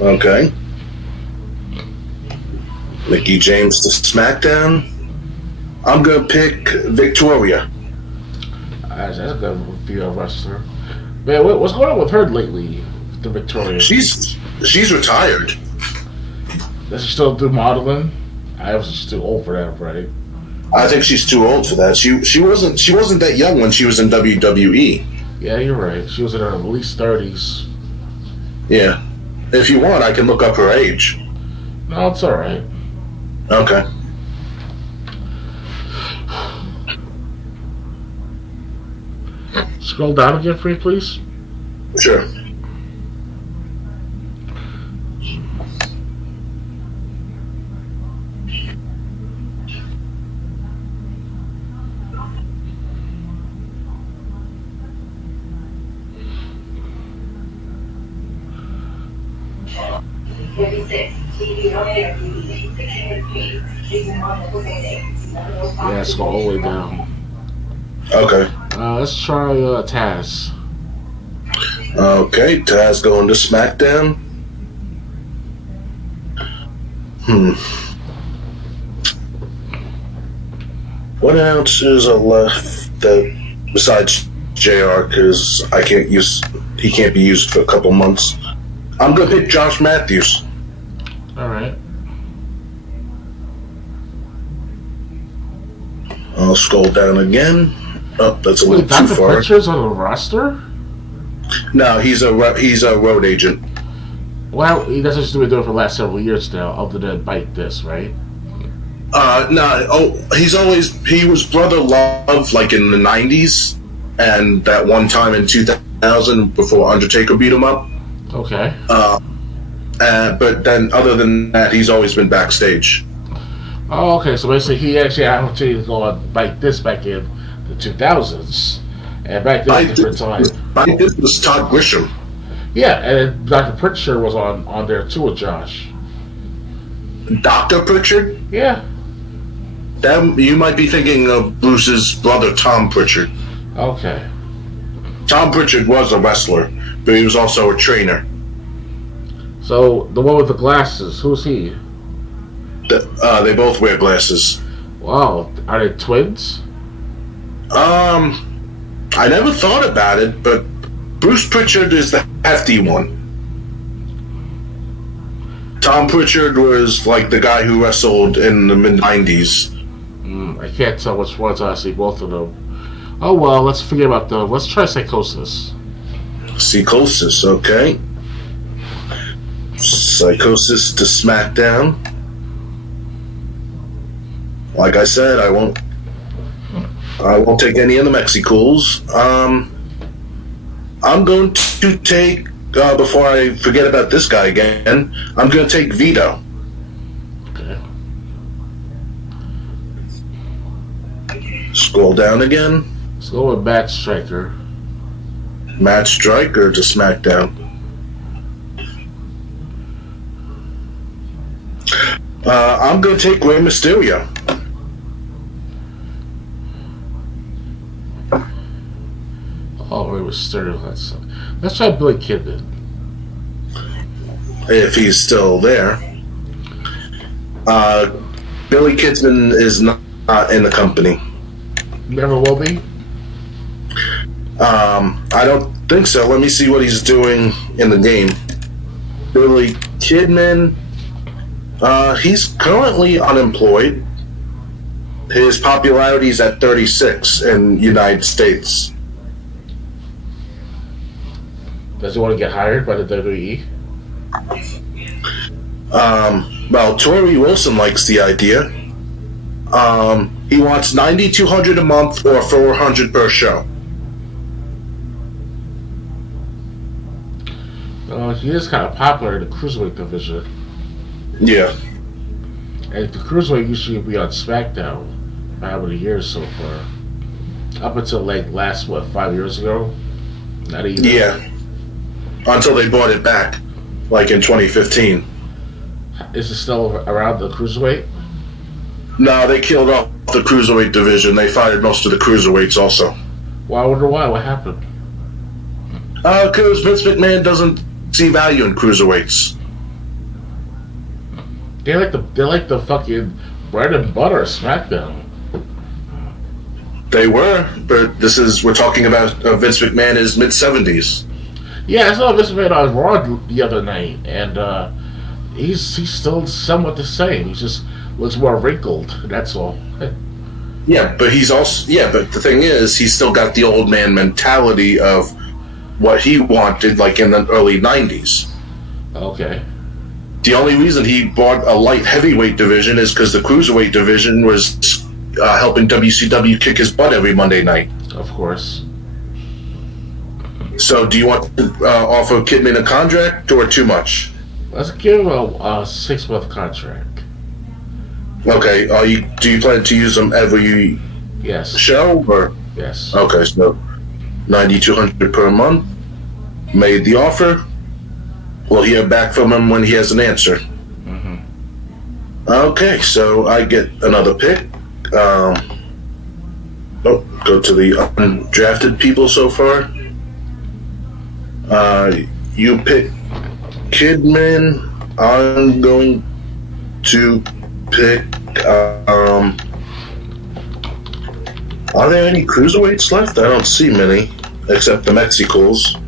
okay. Mickey James to SmackDown. I'm gonna pick Victoria. That's a good female wrestler. Man, what's going on with her lately? The Victoria. She's retired. Does she still do modeling? I was just too old for that, right? I think she's too old for that. She wasn't that young when she was in WWE. Yeah, you're right. She was in her at least 30s. Yeah. If you want, I can look up her age. No, it's all right. Okay. Scroll down again for me, please. Sure. Yeah, scroll all the way down. Okay. Let's try Taz. Okay, Taz going to SmackDown. What else is left that besides JR? Because he can't be used for a couple months. I'm gonna pick Josh Matthews. All right. I'll scroll down again. Oh, that's a little too Dr. far. Pritchard's on the roster? No, he's a road agent. Well, he doesn't just do it for the last several years now, other than Bite This, right? No. Oh, he was Brother Love like in the '90s, and that one time in 2000 before Undertaker beat him up. Okay. But then, other than that, he's always been backstage. Oh, okay. So basically, he actually had an opportunity to go on Bite This back in the 2000s, and back then was a different time. Bite This was Todd Grisham. Yeah, and Dr. Pritchard was on there too with Josh. Dr. Pritchard? Yeah. You might be thinking of Bruce's brother, Tom Pritchard. Okay. Tom Pritchard was a wrestler, but he was also a trainer. So the one with the glasses, who's he? They both wear glasses. Wow, are they twins? I never thought about it, but Bruce Pritchard is the hefty one. Tom Pritchard was like the guy who wrestled in the mid-90s. I can't tell which ones I see, both of them. Oh well, let's forget about them. Let's try Psychosis. Psychosis, okay. Psychosis to SmackDown. Like I said, I won't take any of the Mexicools. I'm going to take, before I forget about this guy again, I'm going to take Vito. Okay. Scroll down again. Let's go with Matt Striker. Matt Striker to SmackDown. I'm going to take Rey Mysterio. Oh, Rey Mysterio. Let's try Billy Kidman. If he's still there. Billy Kidman is not in the company. Never will be? I don't think so. Let me see what he's doing in the game. Billy Kidman. He's currently unemployed. His popularity is at 36 in the United States. Does he want to get hired by the WWE? Well, Tori Wilson likes the idea. He wants $9,200 a month or $400 per show. He is kind of popular in the cruiserweight division. Yeah. And the cruiserweight usually be on SmackDown for how many years so far? Up until like last 5 years ago? Not even. Yeah. Until they bought it back, like in 2015. Is it still around the cruiserweight? No, they killed off the cruiserweight division. They fired most of the cruiserweights also. Well, I wonder why. What happened? Because Vince McMahon doesn't see value in cruiserweights. They like the fucking bread and butter SmackDown. They were, but we're talking about Vince McMahon is mid-70s. Yeah, I saw this man on Raw the other night, and he's still somewhat the same. He just looks more wrinkled. That's all. Yeah, but but the thing is, he's still got the old man mentality of what he wanted, like in the early '90s. Okay. The only reason he bought a light heavyweight division is because the cruiserweight division was helping WCW kick his butt every Monday night. Of course. So, do you want to offer Kidman a contract or too much? Let's give him a 6-month contract. Okay. Do you plan to use them every Yes. show or? Yes. Okay, so $9,200 per month. Made the offer. We'll hear back from him when he has an answer. Mm-hmm. Okay, so I get another pick. Go to the undrafted people so far. You pick Kidman. I'm going to pick. Are there any cruiserweights left? I don't see many, except the Mexicals.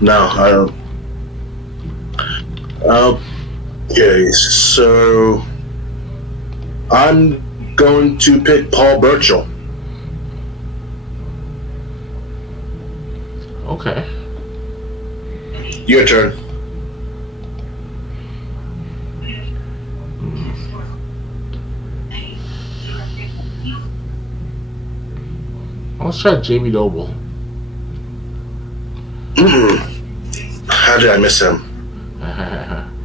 No, I don't. Okay, so I'm going to pick Paul Burchill. Okay. Your turn. Let's try Jamie Noble. How did I miss him?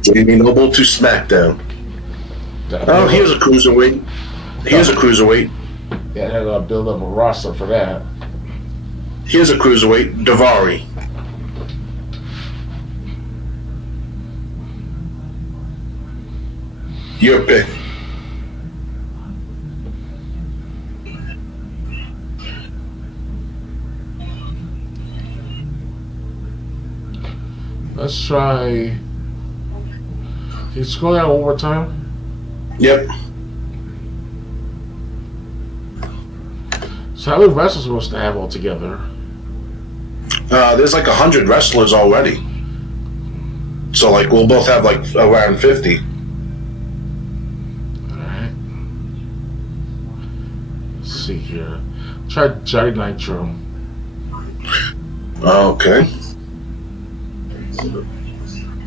Jamie Noble to SmackDown. Oh, here's a cruiserweight. Yeah, I gotta build up a roster for that. Here's a cruiserweight, Daivari. Your pick. Let's try. Can you scroll down one more time? Yep. So how many wrestlers are supposed to have altogether? There's like 100 wrestlers already. So like we'll both have like around 50. Alright. Let's see here. Try Johnny Nitro. Okay.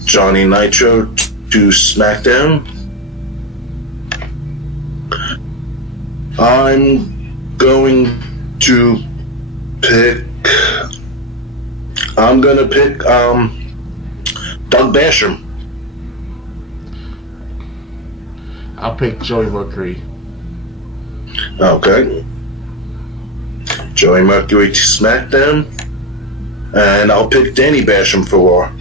Johnny Nitro to SmackDown. I'm going to pick. I'm gonna pick Doug Basham. I'll pick Joey Mercury. Okay. Joey Mercury to SmackDown. And I'll pick Danny Basham for Raw.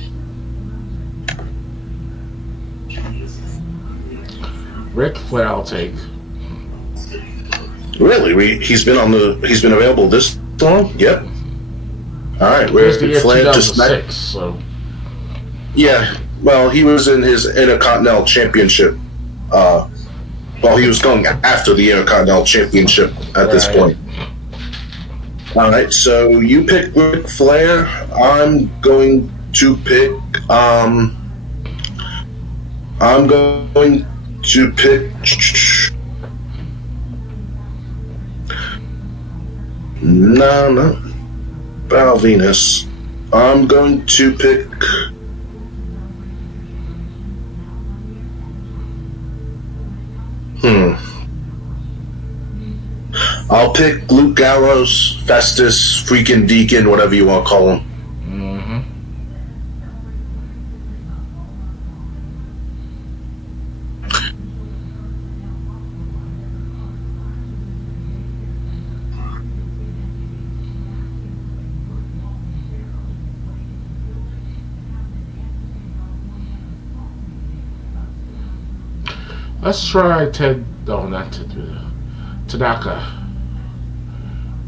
Ric Flair I'll take. Really? He's been available this long? Yep. Alright, Here's the year Flair 2006, so... Yeah, well, he was in his Intercontinental Championship. He was going after the Intercontinental Championship at this point. Alright, so you pick Ric Flair. I'm going to pick, I'm going to pick... No. Val Venus. I'm going to pick... I'll pick Luke Gallows, Festus, freaking Deacon, whatever you want to call him. Mm-hmm. Let's try Ted. No, not Ted. Tanaka.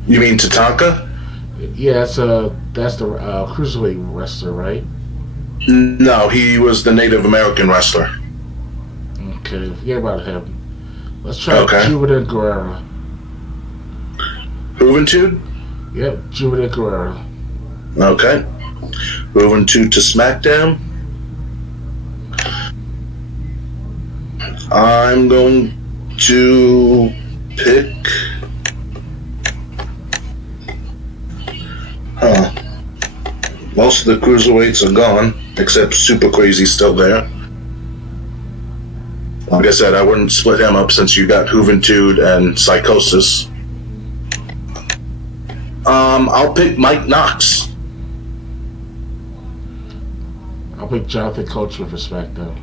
You mean Tatanka? Yeah, that's the cruiserweight wrestler, right? No, he was the Native American wrestler. Okay, forget about him. Let's try Okay. Juvenile Guerrera. Juventude? Yep, Juvenile Guerrera. Okay. Juventude to SmackDown. I'm going to pick. Huh. Most of the cruiserweights are gone, except Super Crazy's still there. Like I said, I wouldn't split him up since you got Juventude and Psychosis. I'll pick Mike Knox. I'll pick Jonathan Coachman for SmackDown.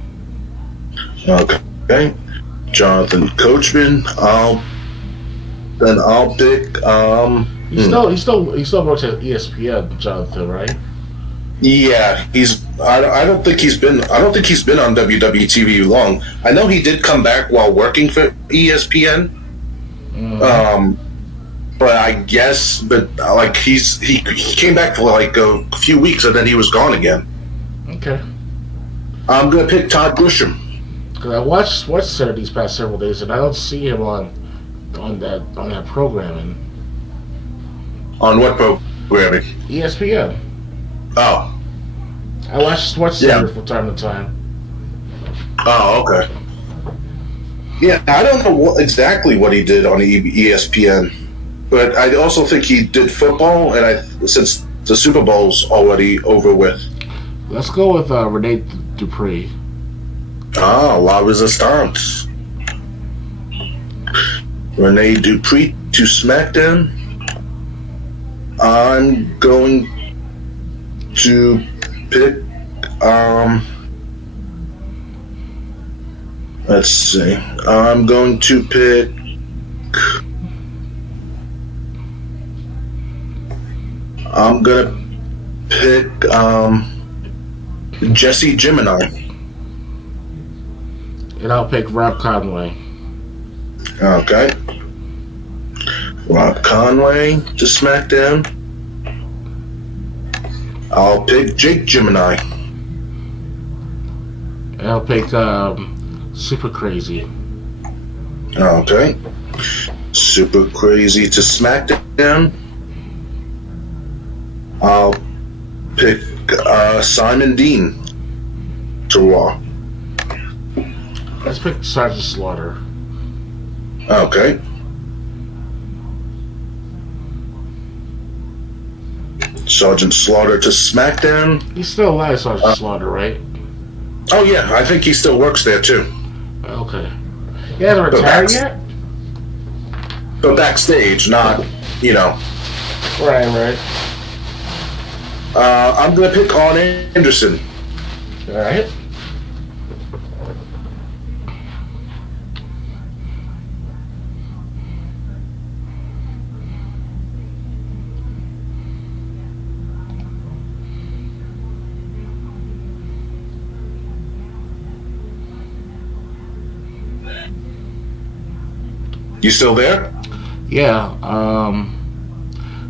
Okay. Jonathan Coachman. I'll pick. He still works at ESPN, Jonathan, right? Yeah, he's. I don't think he's been. I don't think he's been on WWE TV long. I know he did come back while working for ESPN. But I guess, like he came back for like a few weeks and then he was gone again. Okay. I'm gonna pick Todd Grisham. Because I watched Sports Center these past several days, and I don't see him on that programming. On what programming? ESPN. Oh. I watch Sports Center from time to time. Oh, okay. Yeah, I don't know exactly what he did on ESPN, but I also think he did football, and since the Super Bowl's already over with. Let's go with Rene Dupree. Ah, La Resistance. Rene Dupree to SmackDown. I'm going to pick. Let's see. I'm going to pick. I'm gonna pick Jesse Gemini. And I'll pick Rob Conway. Okay. Rob Conway to SmackDown. I'll pick Jake Gemini. And I'll pick Super Crazy. Okay. Super Crazy to SmackDown. I'll pick Simon Dean to Raw. Let's pick Sergeant Slaughter. Okay. Sergeant Slaughter to SmackDown. He's still alive, Sergeant Slaughter, right? Oh yeah, I think he still works there too. Okay. He hasn't retired yet? But backstage, not, Right. I'm gonna pick Arn Anderson. Alright. You still there? Yeah,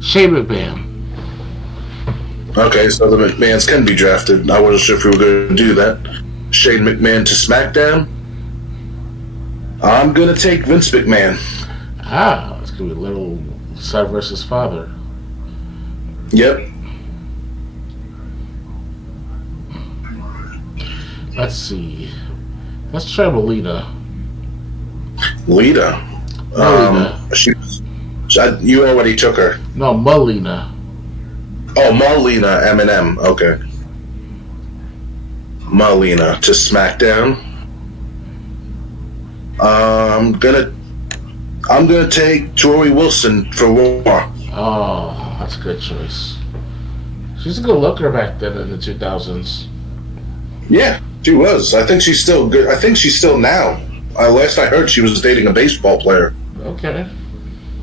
Shane McMahon. Okay, so the McMahons can be drafted. I wasn't sure if we were going to do that. Shane McMahon to SmackDown. I'm going to take Vince McMahon. Ah, it's going to be a little son versus father. Yep. Let's see. Let's try Melina. Lita. You already took her. No, Melina. Oh, Marlena Eminem. Okay. Marlena to SmackDown. I'm gonna take Tori Wilson for Raw. Oh, that's a good choice. She's a good looker back then in the 2000s. Yeah, she was. I think she's still good. I think she's still now. Last I heard, she was dating a baseball player. Okay.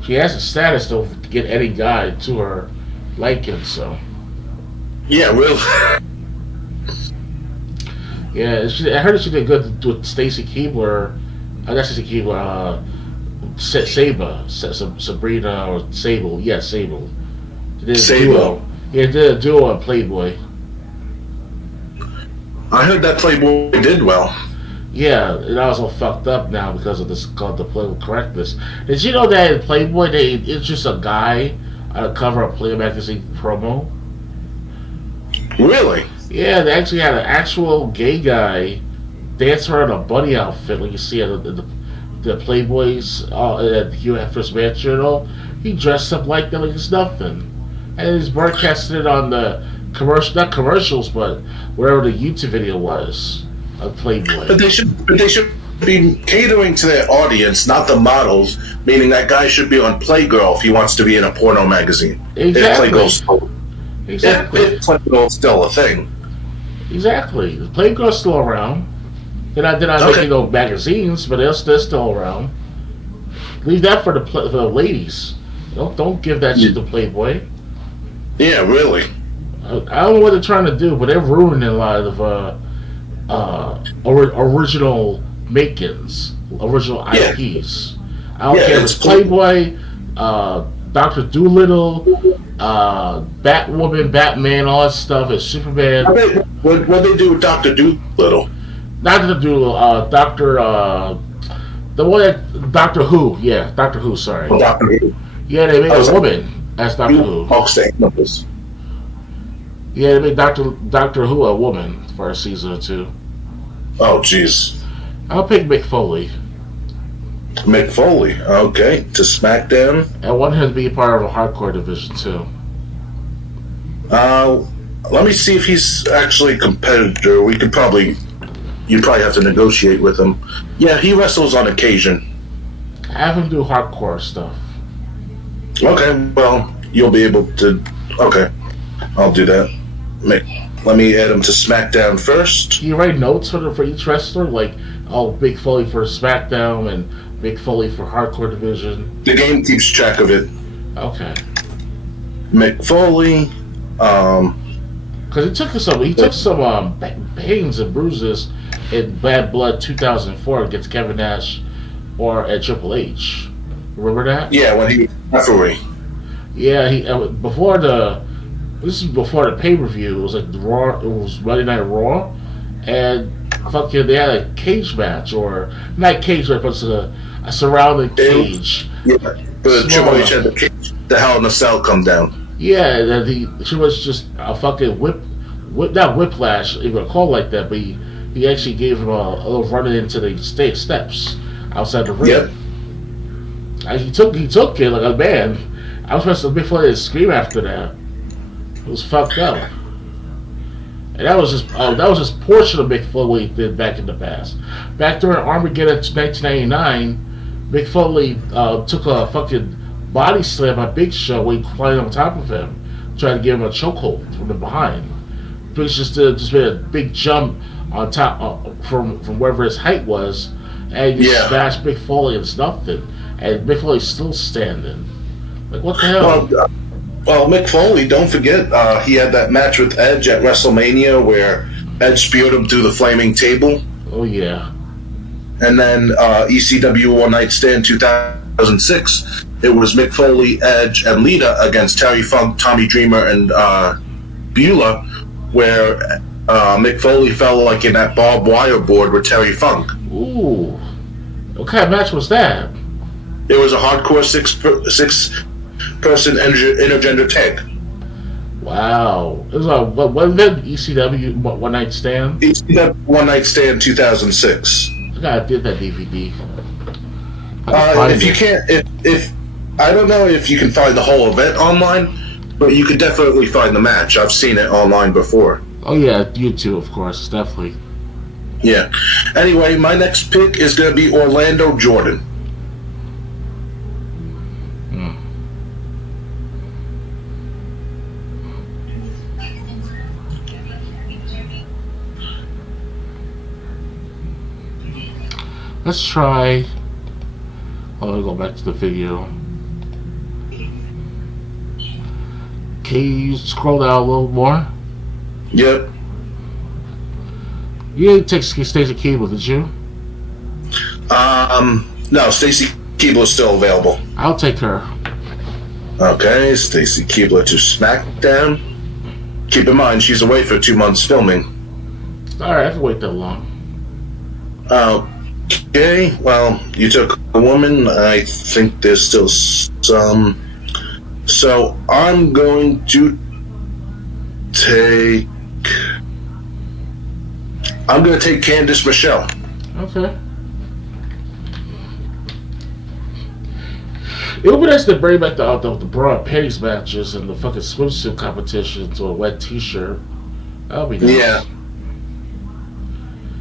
She has the status to get any guy to her liking, so. Yeah, really. Yeah, I heard that she did good with Stacy Keibler. Not Stacy Keibler, Sabrina or Sable. Yeah, Sable. She did a duo. Yeah, did a duo on Playboy. I heard that Playboy did well. Yeah, it also fucked up now because of this called the political correctness. Did you know that in Playboy they introduced a guy on the cover of Playboy magazine promo? Really? Yeah, they actually had an actual gay guy dance around a bunny outfit, like you see at the Playboys at the Hugh Hefner's mansion. He dressed up like that, like it's nothing, and he's broadcasting it on the not commercials, but wherever the YouTube video was of Playboy. But they should be catering to their audience, not the models. Meaning that guy should be on Playgirl if he wants to be in a porno magazine. Exactly. If Exactly. Playgirl's still a thing. Exactly. The Playgirl's still around. They're not Okay. making no magazines, but they're still around. Leave that for the ladies. Don't give that shit to Playboy. Yeah, really. I don't know what they're trying to do, but they're ruining a lot of original makings, original Yeah. IPs. I don't Yeah, care if it's it's Playboy, Doctor Doolittle, Batwoman, Batman, all that stuff. It's Superman. What they do with Doctor Doolittle? Doctor Doolittle, Doctor, the one that Doctor Who. Yeah, Doctor Who. Sorry. Doctor Who. Yeah, they made I was a like, woman as Doctor you Who. box the animals. Yeah, they made Doctor Who a woman for a season or two. Oh, jeez. I'll pick Mick Foley. Mick Foley. Okay, to SmackDown. I want him to be part of a hardcore division too. Uh, Let me see if he's actually a competitor. You'd probably have to negotiate with him. Yeah, he wrestles on occasion. Have him do hardcore stuff. Okay, well, you'll be able to. Okay, I'll do that. Let me add him to SmackDown first. Do you write notes for each wrestler? Like, oh, Mick Foley for SmackDown and Mick Foley for hardcore division? The game keeps track of it. Okay. Mick Foley. Because he took some pains and bruises in Bad Blood 2004 against Kevin Nash or at Triple H. Remember that? Yeah, when he was referee. Yeah, he before the this is before the pay per view. It was like the Raw. It was Monday Night Raw, and fucking they had a cage match or not cage match, but it's a surrounding cage. Yeah, but Triple H had the Hell in a Cell come down. Yeah, and she was just a fucking not whiplash, if you want to call it like that, but he actually gave him a little running into the steps outside the ring. Yep. And he took it like a man. I was supposed to be funny to scream after that. It was fucked up. And that was just portion of Mick Foley did back in the past. Back during Armageddon 1999, Mick Foley took a fucking body slam by Big Show when he climbed on top of him, trying to give him a chokehold from the behind. Big just made a big jump on top from wherever his height was, and he smashed Mick Foley and stuffed it. And Mick Foley's still standing. Like, what the hell? Well, Mick Foley, don't forget, he had that match with Edge at WrestleMania where Edge speared him through the flaming table. Oh, yeah. And then ECW One Night Stand 2006, it was Mick Foley, Edge, and Lita against Terry Funk, Tommy Dreamer, and Beulah, where Mick Foley fell like in that barbed wire board with Terry Funk. Ooh. What kind of match was that? It was a hardcore six-person intergender tag. Wow. It was what event? ECW One Night Stand? ECW One Night Stand 2006. I gotta get that DVD. If you can't, if I don't know if you can find the whole event online, but you could definitely find the match. I've seen it online before. Oh yeah, YouTube, of course, definitely. Yeah. Anyway, my next pick is going to be Orlando Jordan. Let's try. Let me go back to the video. Can you scroll down a little more? Yep. You didn't take Stacey Keebler, did you? No, Stacy Keibler is still available. I'll take her. Okay, Stacy Keibler to SmackDown. Keep in mind, she's away for 2 months filming. Alright, I can wait that long. Okay, well, you took a woman. I think there's still some. So I'm going to take. I'm going to take Candice Michelle. Okay. It would be nice to bring back the broad panties matches and the fucking swimsuit competition to a wet T-shirt. That would be Yeah. nice.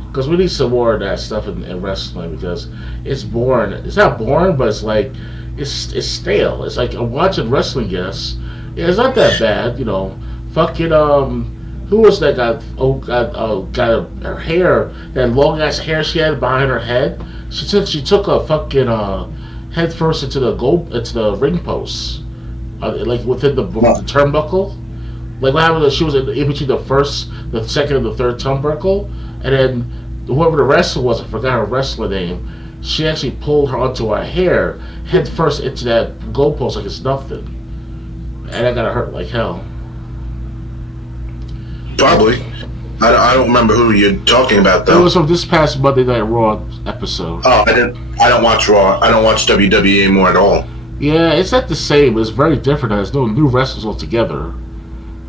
Because we need some more of that stuff in wrestling because it's boring. It's not boring, but it's like it's stale. It's like I'm watching wrestling. Yes, yeah, it's not that bad. Fucking who was that guy? Got her hair, that long ass hair she had behind her head. She took a fucking head first into the ring post, like within the turnbuckle. Like what happened? She was in between the first, the second, and the third turnbuckle, and then whoever the wrestler was, I forgot her wrestler name. She actually pulled her onto her hair, head first into that goalpost like it's nothing, and that got hurt like hell. Probably. I don't remember who you're talking about It though. was from this past Monday Night Raw episode. Oh, I didn't. I don't watch Raw. I don't watch WWE anymore at all. Yeah, it's not the same. It's very different. There's no new wrestlers altogether.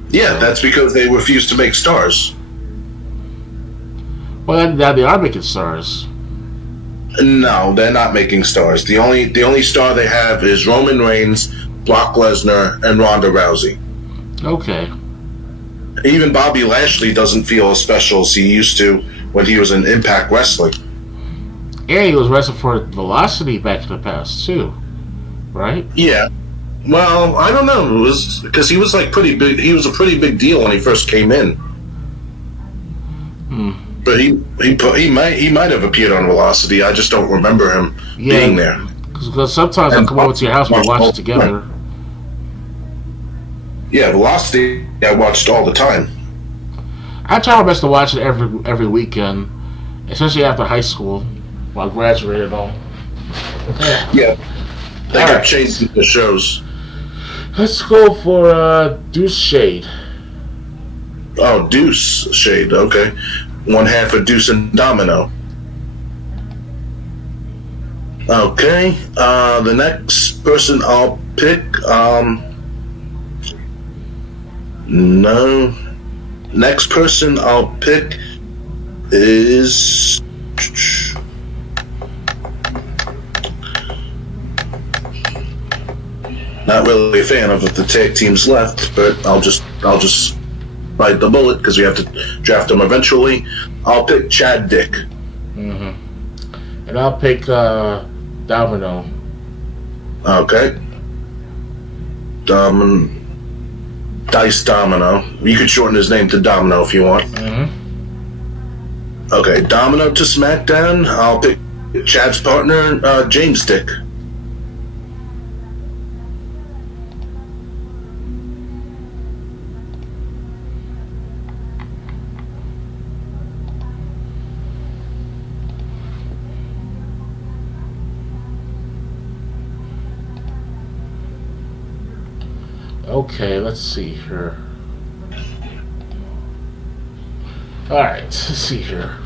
Yeah, that's because they refuse to make stars. Well, now they are making stars. No, they're not making stars. The only star they have is Roman Reigns, Brock Lesnar, and Ronda Rousey. Okay. Even Bobby Lashley doesn't feel as special as he used to when he was in Impact Wrestling. And he was wrestling for Velocity back in the past too, right? Yeah. Well, I don't know. It was because he was like pretty big. He was a pretty big deal when he first came in. But he might have appeared on Velocity. I just don't remember him being there. Because sometimes I come over to your house and we watch it together. Yeah, Velocity I watched all the time. I try my best to watch it every weekend, especially after high school, while I graduated and all. Yeah, they All kept right. changing the shows. Let's go for Deuce Shade. Oh, Deuce Shade. Okay, one half of Deuce and Domino. Okay, the next person I'll pick. No. Next person I'll pick is. Not really a fan of the tag teams left, but I'll just bite the bullet because we have to draft them eventually. I'll pick Chad Dick. And I'll pick Domino. Okay. Dice Domino. You could shorten his name to Domino if you want. Okay, Domino to SmackDown. I'll pick Chad's partner, James Dick. Okay, let's see here. Alright, let's see here.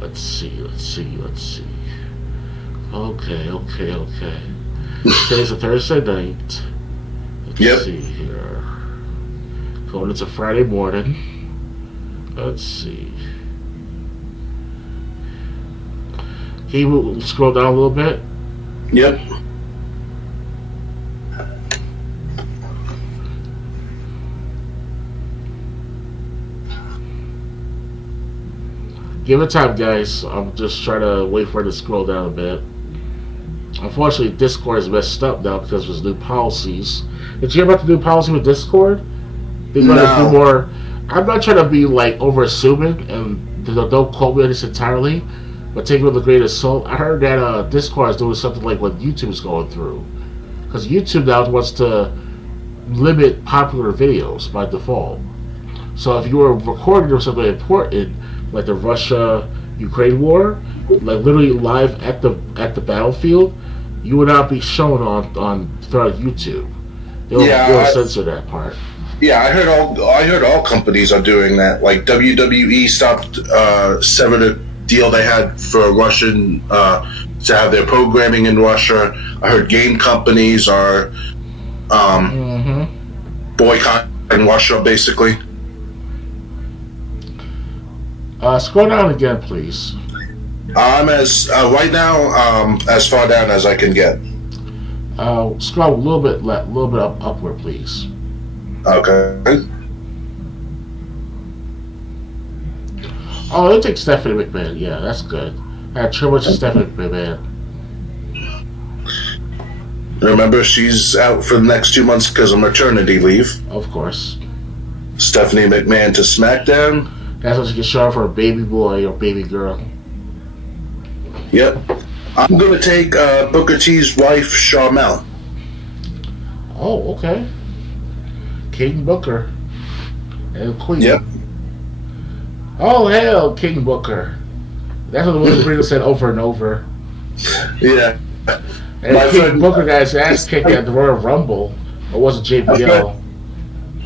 Let's see. Okay. Today's a Thursday night. Let's see here. Going into Friday morning. Let's see. Can you scroll down a little bit? Yep. Give it time, guys. I'm just trying to wait for it to scroll down a bit. Unfortunately, Discord is messed up now because of its new policies. Did you hear about the new policy with Discord? They're going to do more. I'm not trying to be like over assuming, and don't quote me on this entirely, but take it with a grain of salt. I heard that Discord is doing something like what YouTube is going through, because YouTube now wants to limit popular videos by default. So if you were recording something important, like the Russia-Ukraine war, like literally live at the battlefield, you would not be shown on throughout YouTube. They'll censor that part. Yeah, I heard all companies are doing that. Like WWE stopped Sever the deal they had for Russian to have their programming in Russia. I heard game companies are boycotting Russia, basically. Scroll down again, please. I'm as right now as far down as I can get. Scroll a little bit upward, please. Okay. Oh, it'll take Stephanie McMahon. Yeah, that's good. I had trouble with Stephanie McMahon. Remember, she's out for the next 2 months because of maternity leave. Of course. Stephanie McMahon to SmackDown. That's what she can show for a baby boy or baby girl. Yep. I'm going to take Booker T's wife, Charmel. Oh, okay. King Booker. And Queen. Yep. Oh, hell, King Booker. That's what the William Regal said over and over. Yeah. And King Booker got his ass kicked at the Royal Rumble. Or was it JBL?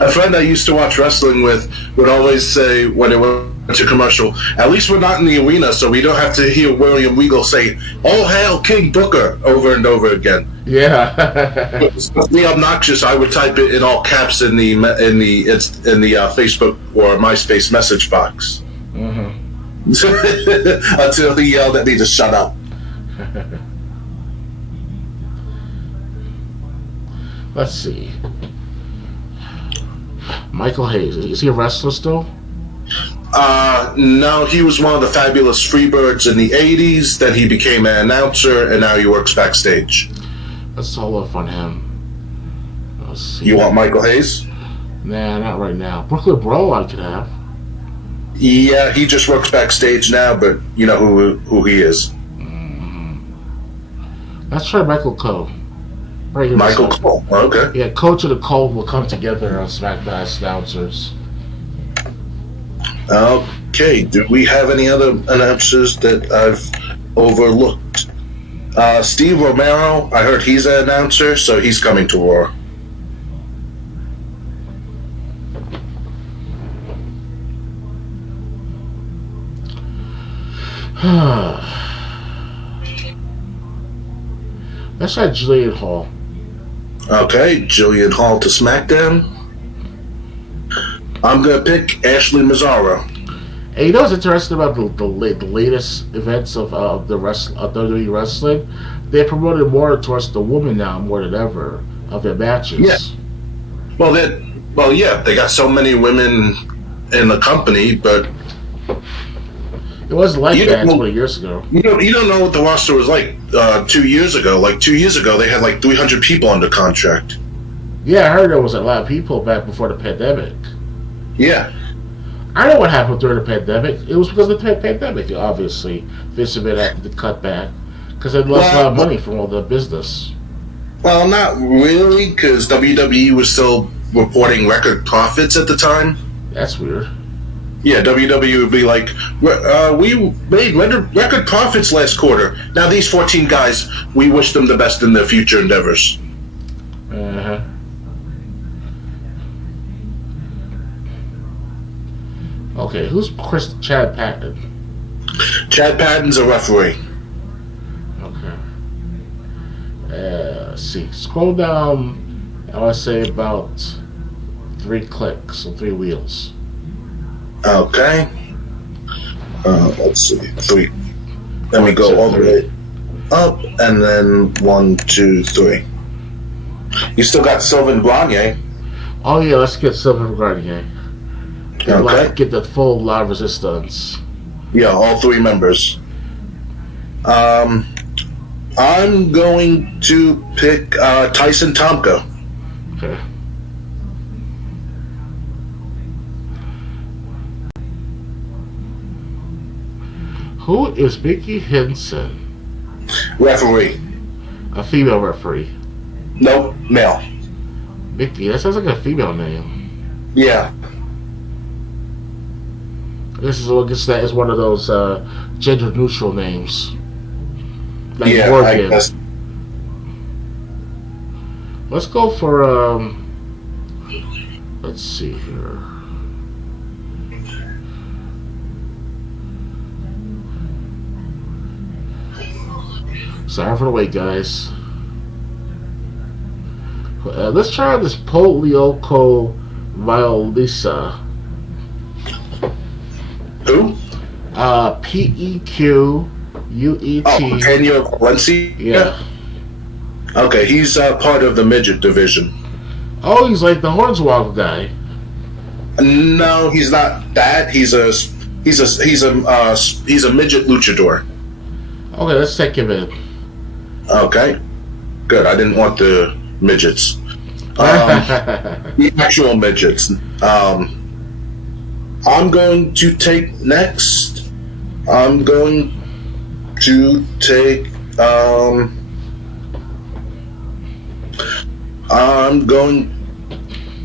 A friend I used to watch wrestling with would always say when it went to commercial, at least we're not in the arena, so we don't have to hear William Regal say, "Oh, hail King Booker," over and over again. Yeah. The obnoxious, I would type it in all caps in the Facebook or MySpace message box. Until he yelled at me to shut up. Let's see. Michael Hayes, is he a wrestler still? No, he was one of the fabulous Freebirds in the 80s. Then he became an announcer, and now he works backstage. Let's all up on him. Let's see. You want Michael Hayes? Nah, not right now. Brooklyn Bro I could have. Yeah, he just works backstage now, but you know who he is. Let's try Michael Cole. Right here. Michael Cole, okay. Yeah, Coach of the Cole will come together on SmackDown as announcers. Okay, do we have any other announcers that I've overlooked? Steve Romero, I heard he's an announcer, so he's coming to Raw. Let's try Jillian Hall. Okay, Jillian Hall to SmackDown. I'm going to pick Ashley Mazzaro. And you know what's interesting about the latest events of WWE wrestling? They promoted more towards the women now more than ever of their matches. Yeah. Well, yeah, they got so many women in the company, but it wasn't like that 20 years ago. You don't know what the roster was like 2 years ago. Like 2 years ago, they had like 300 people under contract. Yeah, I heard there was a lot of people back before the pandemic. Yeah. I know what happened during the pandemic. It was because of the pandemic, obviously. Vince McMahon had to cut back because they lost a lot of money from all the business. Well, not really, because WWE was still reporting record profits at the time. That's weird. Yeah, WWE would be like, we made record profits last quarter. Now these 14 guys, we wish them the best in their future endeavors. Uh-huh. Okay, who's Chad Patton? Chad Patton's a referee. Okay. Let's see. Scroll down, I want to say about 3 clicks, so 3 wheels. Okay. Let's see. 3. Let me go all the way up, and then 1, 2, 3. You still got Sylvain Grenier. Oh yeah, let's get Sylvain Grenier. Okay. Get the full La Resistance. Yeah, all 3 members. I'm going to pick Tyson Tomko. Okay. Who is Mickey Henson? Referee. A female referee. Nope, male. Mickey, that sounds like a female name. Yeah. This is, I guess that is one of those gender neutral names. Like yeah, Morgan. I guess. Let's go for let's see here. Sorry for the wait, guys. Let's try out this Polioko Violisa. Who? Pequuet. Oh, Daniel Valencia? Yeah. Okay, he's part of the midget division. Oh, he's like the Hornswoggle guy. No, he's not that. He's a midget luchador. Okay, let's take him in. Okay, good. I didn't want the midgets. The actual midgets. I'm going to take next. I'm going to take. I'm going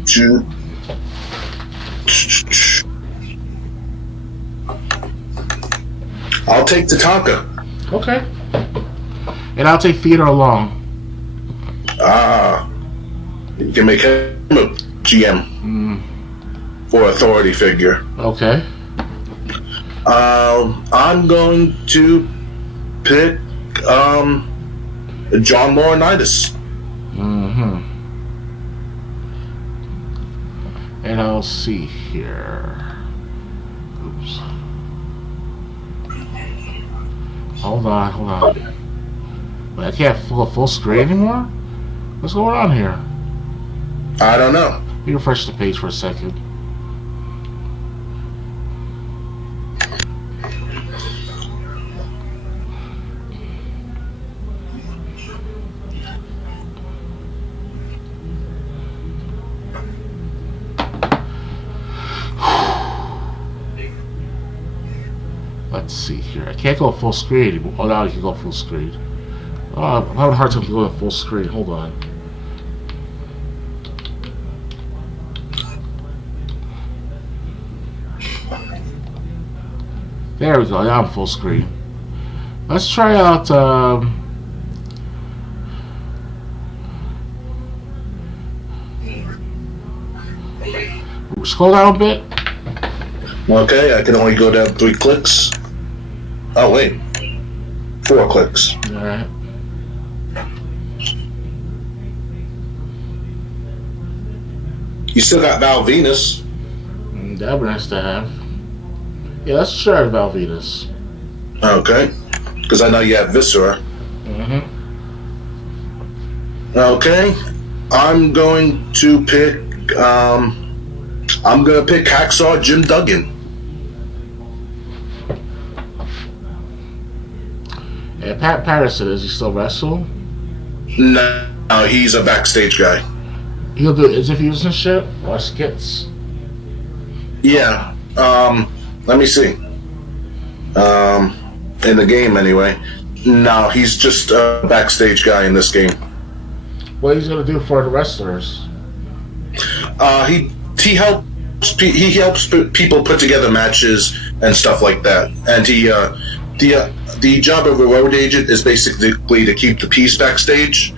to. I'll take Tatanka. Okay. And I'll take Theodore Long. You can make him a GM for authority figure. Okay. I'm going to pick John Laurinaitis. And I'll see here. Oops. Hold on. Wait, I can't full screen anymore? What's going on here? I don't know. Let me refresh the page for a second. Let's see here. I can't go full screen anymore. Oh, now I can go full screen. Oh, I'm having a hard time going full screen. Hold on. There we go. Now I'm full screen. Let's try out. Scroll down a bit. Okay, I can only go down 3 clicks. Oh, wait. 4 clicks. Alright. You still got Val Venus. That'd be nice to have. Yeah, let's try Val Venus. Okay. Because I know you have Viscera. Okay. I'm going to pick. I'm going to pick Hacksaw Jim Duggan. And Pat Patterson, does he still wrestle? No, he's a backstage guy. He'll do interviews and shit? Or skits? Yeah. Let me see. In the game, anyway. No, he's just a backstage guy in this game. What he's gonna do for the wrestlers? He helps people put together matches and stuff like that. And the job of a road agent is basically to keep the peace backstage.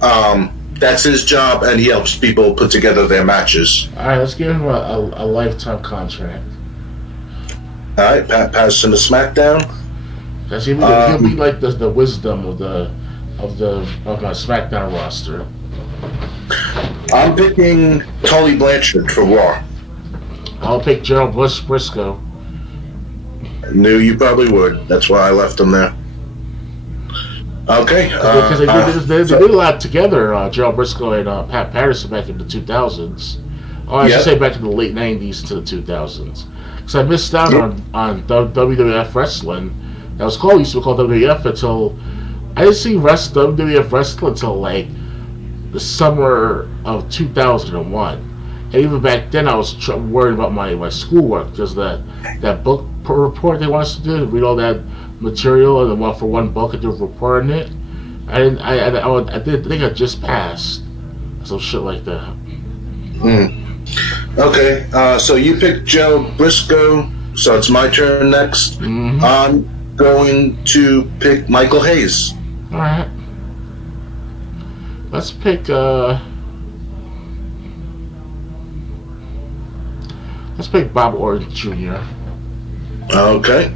That's his job, and he helps people put together their matches. All right, let's give him a lifetime contract. All right, Pat Patterson to SmackDown. Cause he'll be like the wisdom of my SmackDown roster. I'm picking Tully Blanchard for Raw. I'll pick Gerald Briscoe. Knew you probably would. That's why I left him there. Okay. Because they did a lot together, Gerald Briscoe and Pat Patterson back in the 2000s. Or I should say back in the late 90s to the 2000s. Because I missed out on WWF wrestling. That was used to be called WWF until I didn't see WWF wrestling until like the summer of 2001. And even back then, I was worried about my schoolwork because that book report they want us to do, read all that material and then for one book and do a report on it. I think I just passed some shit like that. Okay, so you picked Joe Briscoe, so it's my turn next. I'm going to pick Michael Hayes. All right, let's pick Bob Orton Jr. Okay.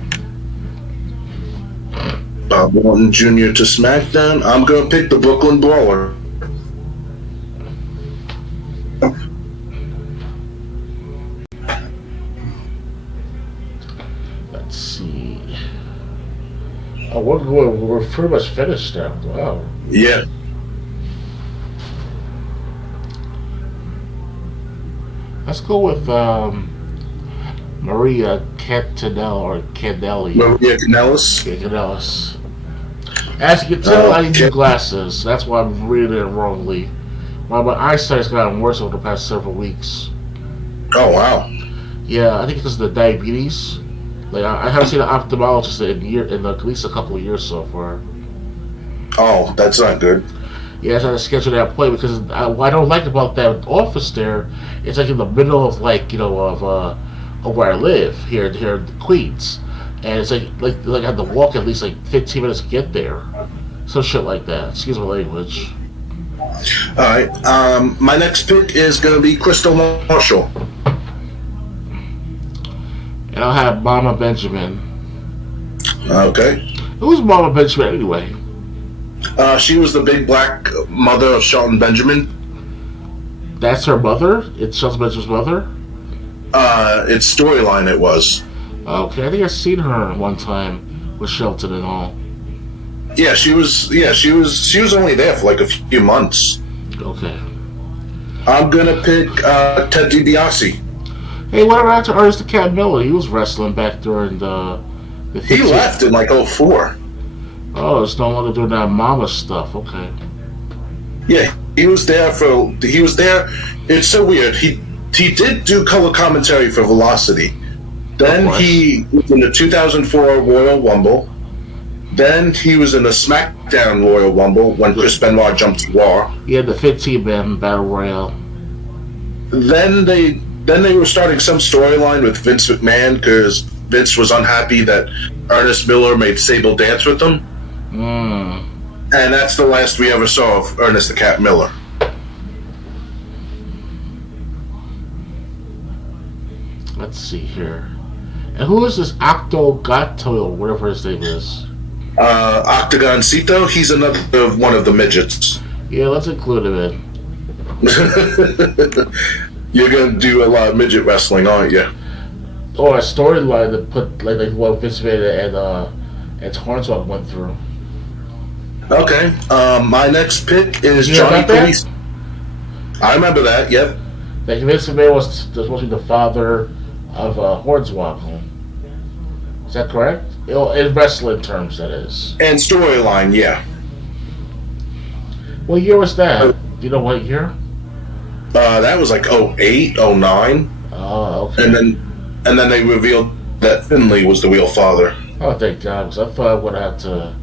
Bob Orton Jr. to SmackDown. I'm gonna pick the Brooklyn Brawler. Let's see. Oh, we're pretty much finished now. Wow. Yeah. Let's go with Maria Cantanelli or Canelli. Maria Kanellis. Yeah, Canellis. As you can tell, I need new glasses. That's why I'm reading it wrongly. My eyesight's gotten worse over the past several weeks. Oh, wow. Yeah, I think because of the diabetes. Like I haven't seen an ophthalmologist in at least a couple of years so far. Oh, that's not good. Yeah, I had to schedule that appointment because what I don't like about that office there, it's like in the middle of of where I live here in Queens, and it's like I have to walk at least like 15 minutes to get there, some shit like that. Excuse my language. All right. My next pick is gonna be Crystal Marshall. And I'll have Mama Benjamin. Okay. Who's Mama Benjamin anyway? She was the big black mother of Shelton Benjamin. That's her mother? It's Shelton Benjamin's mother? Its storyline it was. Okay, I think I've seen her one time with Shelton and all. Yeah, she was only there for like a few months. Okay. I'm gonna pick Ted DiBiase. Hey, what about to Ernest the Cat Miller? He was wrestling back during the He left in like 04. Oh, it's no longer doing that mama stuff. Okay. Yeah, he was there. It's so weird. He did do color commentary for Velocity. Then he was in the 2004 Royal Rumble. Then he was in the SmackDown Royal Rumble when Chris Benoit jumped to Raw. He had the 15-man Battle Royale. Then they were starting some storyline with Vince McMahon because Vince was unhappy that Ernest Miller made Sable dance with them. And that's the last we ever saw of Ernest the Cat Miller. Let's see here. And who is this Octo Gato, or whatever his name is? Octagoncito, he's another one of the midgets. Yeah, let's include him in. You're gonna do a lot of midget wrestling, aren't you? Or a storyline that put like what Vince McMahon and Hornswoggle went through. Okay. My next pick is Johnny Police. I remember that. Yep. Like Vince McMahon was supposed to be the father of Hornswoggle. Is that correct? In wrestling terms, that is. And storyline, yeah. What year was that? Do you know what year? That was like 08, 09. Oh, okay. And then they revealed that Finley was the real father. Oh, thank God, because I thought I would have to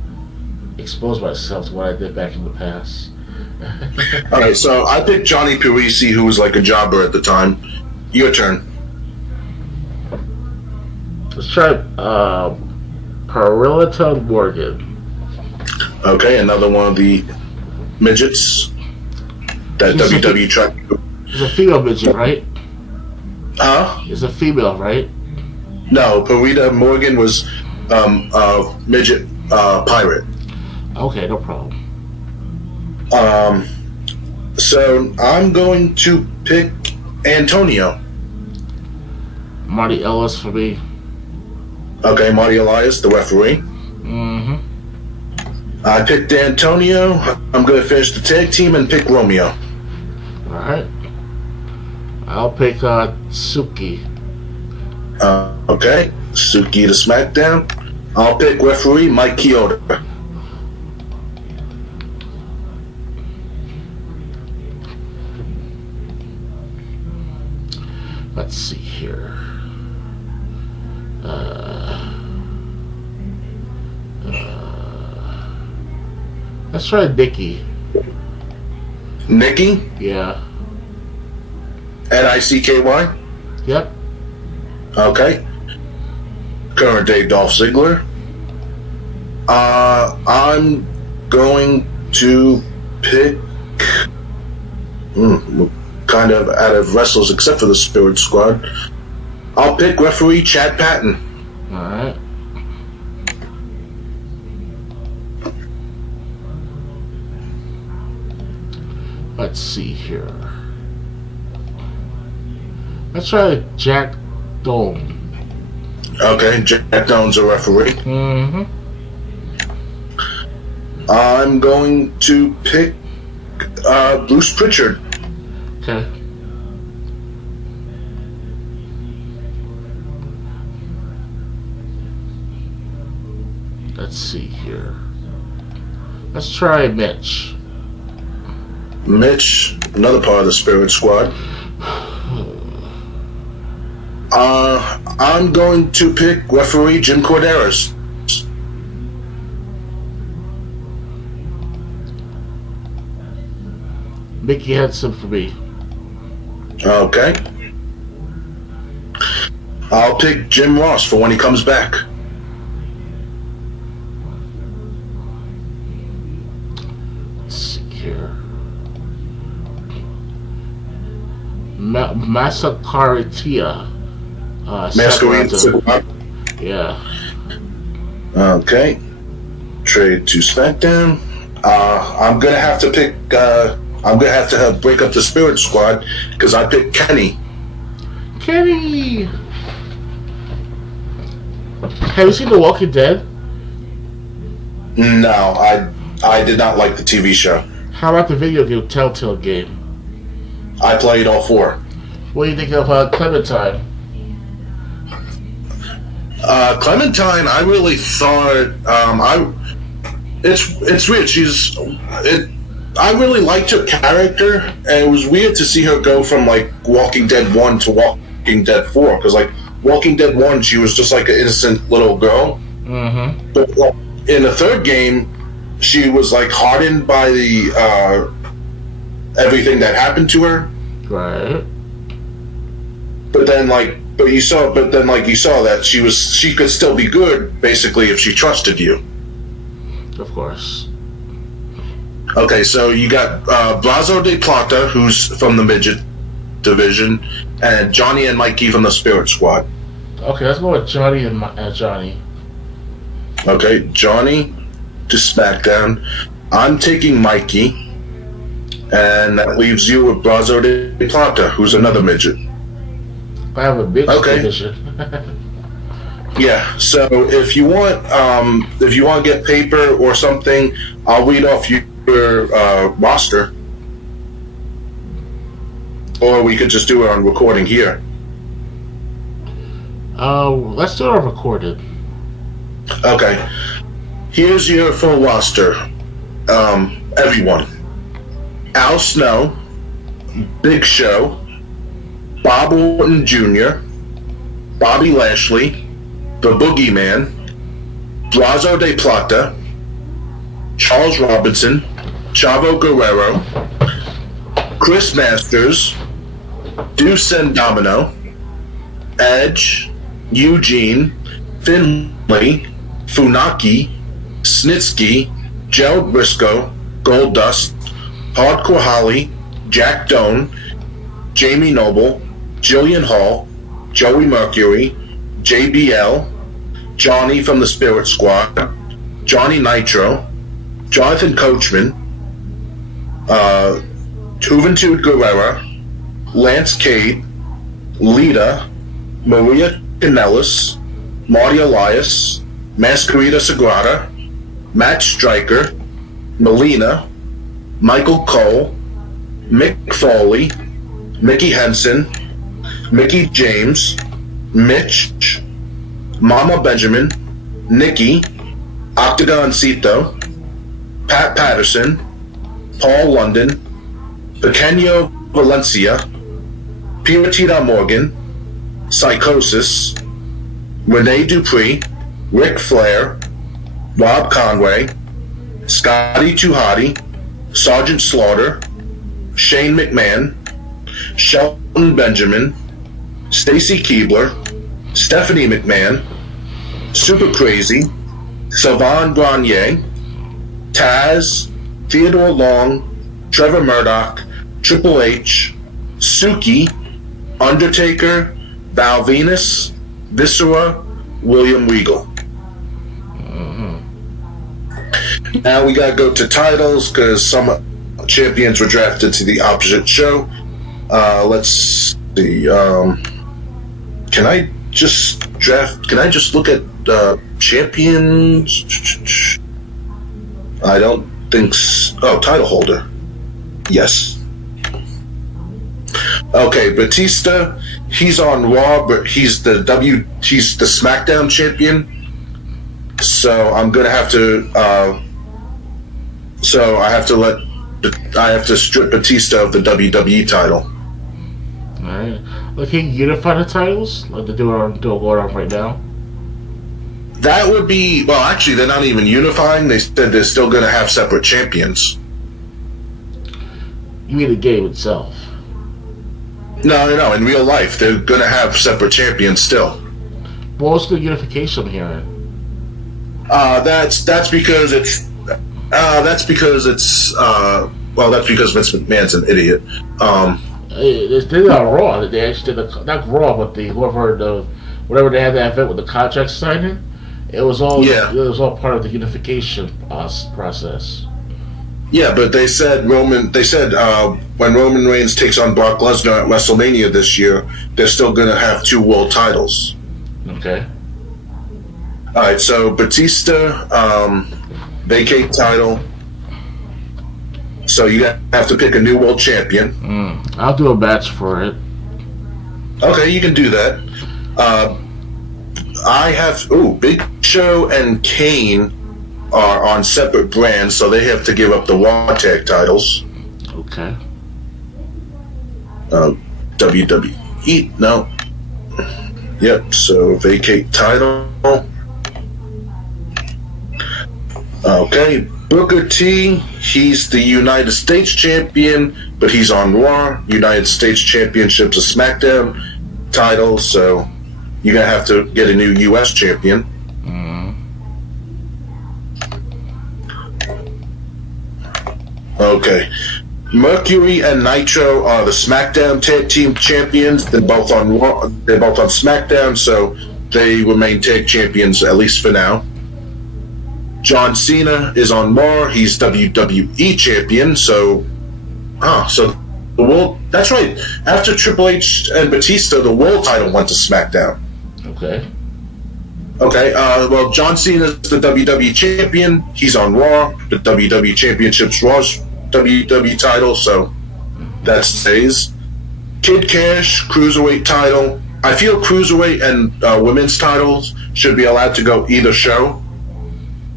expose myself to what I did back in the past. All right, so I picked Johnny Parisi, who was like a jobber at the time. Your turn. Let's try Perilita Morgan. Okay, another one of the midgets that WWE tried. It's a female midget, right? Huh? It's a female, right? No, Perita Morgan was a midget pirate. Okay, no problem. So I'm going to pick Antonio. Marty Ellis for me. Okay, Marty Elias, the referee. Mm-hmm. I picked Antonio. I'm going to finish the tag team and pick Romeo. Alright. I'll pick Suki. Okay, Suki to SmackDown. I'll pick referee Mike Chioda. Let's see here. Let's try Nikki. Nikki? Yeah. N-I-C-K-Y? Yep. Okay. Current day Dolph Ziggler. I'm going to pick kind of out of wrestlers except for the Spirit Squad. I'll pick referee Chad Patton. Alright. Let's see here. Let's try Jack Dome. Okay, Jack Doan's a referee. Mm-hmm. I'm going to pick Bruce Pritchard. Okay. Let's see here. Let's try Mitch. Mitch, another part of the Spirit Squad. I'm going to pick referee Jim Corderas. Mickey Henson for me. Okay. I'll pick Jim Ross for when he comes back. Let's see here. Masakaritia. Masquerade. Yeah. Okay. Trade to SmackDown. I'm gonna have to pick. I'm gonna have to break up the Spirit Squad because I picked Kenny. Kenny. Have you seen The Walking Dead? No, I did not like the TV show. How about the video game Telltale game? I played all four. What do you think of Clementine? Clementine, I really thought it's weird. I really liked her character, and it was weird to see her go from like Walking Dead 1 to Walking Dead 4, because like Walking Dead 1 she was just like an innocent little girl, but in the third game she was like hardened by the everything that happened to her. Right. But then you saw that she could still be good basically if she trusted you. Of course. Okay, so you got Blazo de Plata, who's from the midget division, and Johnny and Mikey from the Spirit Squad. Okay, let's go with Johnny and Johnny. Okay, Johnny to SmackDown. I'm taking Mikey, and that leaves you with Blazo de Plata, who's another midget. I have a big division. Yeah, so if you want to get paper or something, I'll read off your roster, or we could just do it on recording here. Let's do it on recorded. Okay, here's your full roster. Everyone: Al Snow, Big Show, Bob Orton Jr., Bobby Lashley, The Boogeyman, Blazo de Plata, Charles Robinson, Chavo Guerrero, Chris Masters, Deuce and Domino, Edge, Eugene, Finlay, Funaki, Snitsky, Gerald Briscoe, Goldust, Hardcore Holly, Jack Doan, Jamie Noble, Jillian Hall, Joey Mercury, JBL, Johnny from the Spirit Squad, Johnny Nitro, Jonathan Coachman, Juventud Guerrera, Lance Cade, Lita, Maria Kanellis, Marty Elias, Masquerita Sagrada, Matt Stryker, Melina, Michael Cole, Mick Foley, Mickey Henson, Mickey James, Mitch, Mama Benjamin, Nikki, Octagoncito, Pat Patterson, Paul London, Pequeño Valencia, Piratita Morgan, Psychosis, Rene Dupree, Ric Flair, Rob Conway, Scotty Tuhati, Sergeant Slaughter, Shane McMahon, Shelton Benjamin, Stacy Keebler, Stephanie McMahon, Super Crazy, Sylvain Grenier, Taz, Theodore Long, Trevor Murdoch, Triple H, Suki, Undertaker, Val Venus, Viscera, William Regal. Now we gotta go to titles because some champions were drafted to the opposite show. Let's see. Can I just look at champions? I don't think so. Oh, title holder. Yes. Okay, Batista, he's on Raw, but he's the SmackDown champion. So I'm gonna have to I have to strip Batista of the WWE title. Alright. Like, can you unify the titles? Like they're doing on right now? That would be, well, actually, they're not even unifying. They said they're still going to have separate champions. You mean the game itself? No. In real life, they're going to have separate champions still. What's the unification I'm hearing? That's because it's that's because Vince McMahon's an idiot. They did it on Raw. They actually did not Raw, but whatever they had that event with the contract signing. It was all part of the unification process. Yeah, but they said when Roman Reigns takes on Brock Lesnar at WrestleMania this year, they're still going to have 2 world titles. Okay. All right, so Batista, vacate title. So you have to pick a new world champion. I'll do a match for it. Okay, you can do that. I have Big Show and Kane are on separate brands, so they have to give up the Raw Tag titles. Okay. WWE, no. Yep, so vacate title. Okay, Booker T, he's the United States champion, but he's on Raw. United States Championship's a SmackDown title, so you're going to have to get a new U.S. champion. Okay. Mercury and Nitro are the SmackDown Tag Team Champions. They're both on Raw. They're both on SmackDown, so they remain tag champions, at least for now. John Cena is on Raw. He's WWE champion, so the world. That's right. After Triple H and Batista, the world title went to SmackDown. Okay. Well, John Cena is the WWE champion. He's on Raw. The WWE Championship's Raw's WWE title, so that stays. Kid Cash, Cruiserweight title. I feel Cruiserweight and women's titles should be allowed to go either show.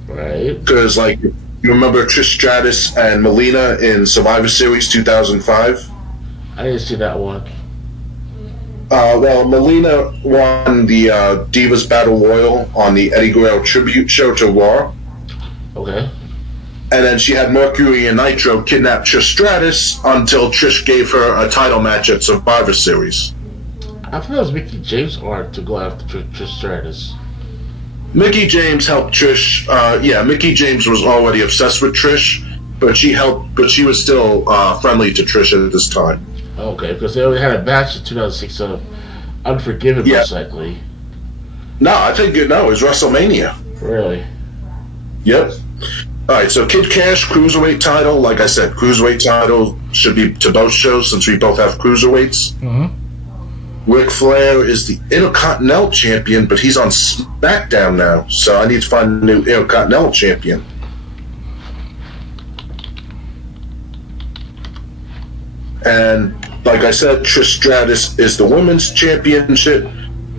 Right. Because, like, you remember Trish Stratus and Melina in Survivor Series 2005? I didn't see that one. Well, Melina won the Divas Battle Royal on the Eddie Guerrero tribute show to Raw. Okay. And then she had Mercury and Nitro kidnap Trish Stratus until Trish gave her a title match at Survivor Series. I thought it was Mickey James' art to go after Trish Stratus. Mickey James helped Trish. Mickey James was already obsessed with Trish, but she was still friendly to Trish at this time. Okay, because they only had a match in 2006 of Unforgiven, most likely. No, I think it was WrestleMania. Really? Yep. Alright, so Kid Cash, Cruiserweight title. Like I said, Cruiserweight title should be to both shows since we both have Cruiserweights. Mm-hmm. Ric Flair is the Intercontinental Champion, but he's on SmackDown now, so I need to find a new Intercontinental Champion. And like I said, Trish Stratus is the Women's Championship,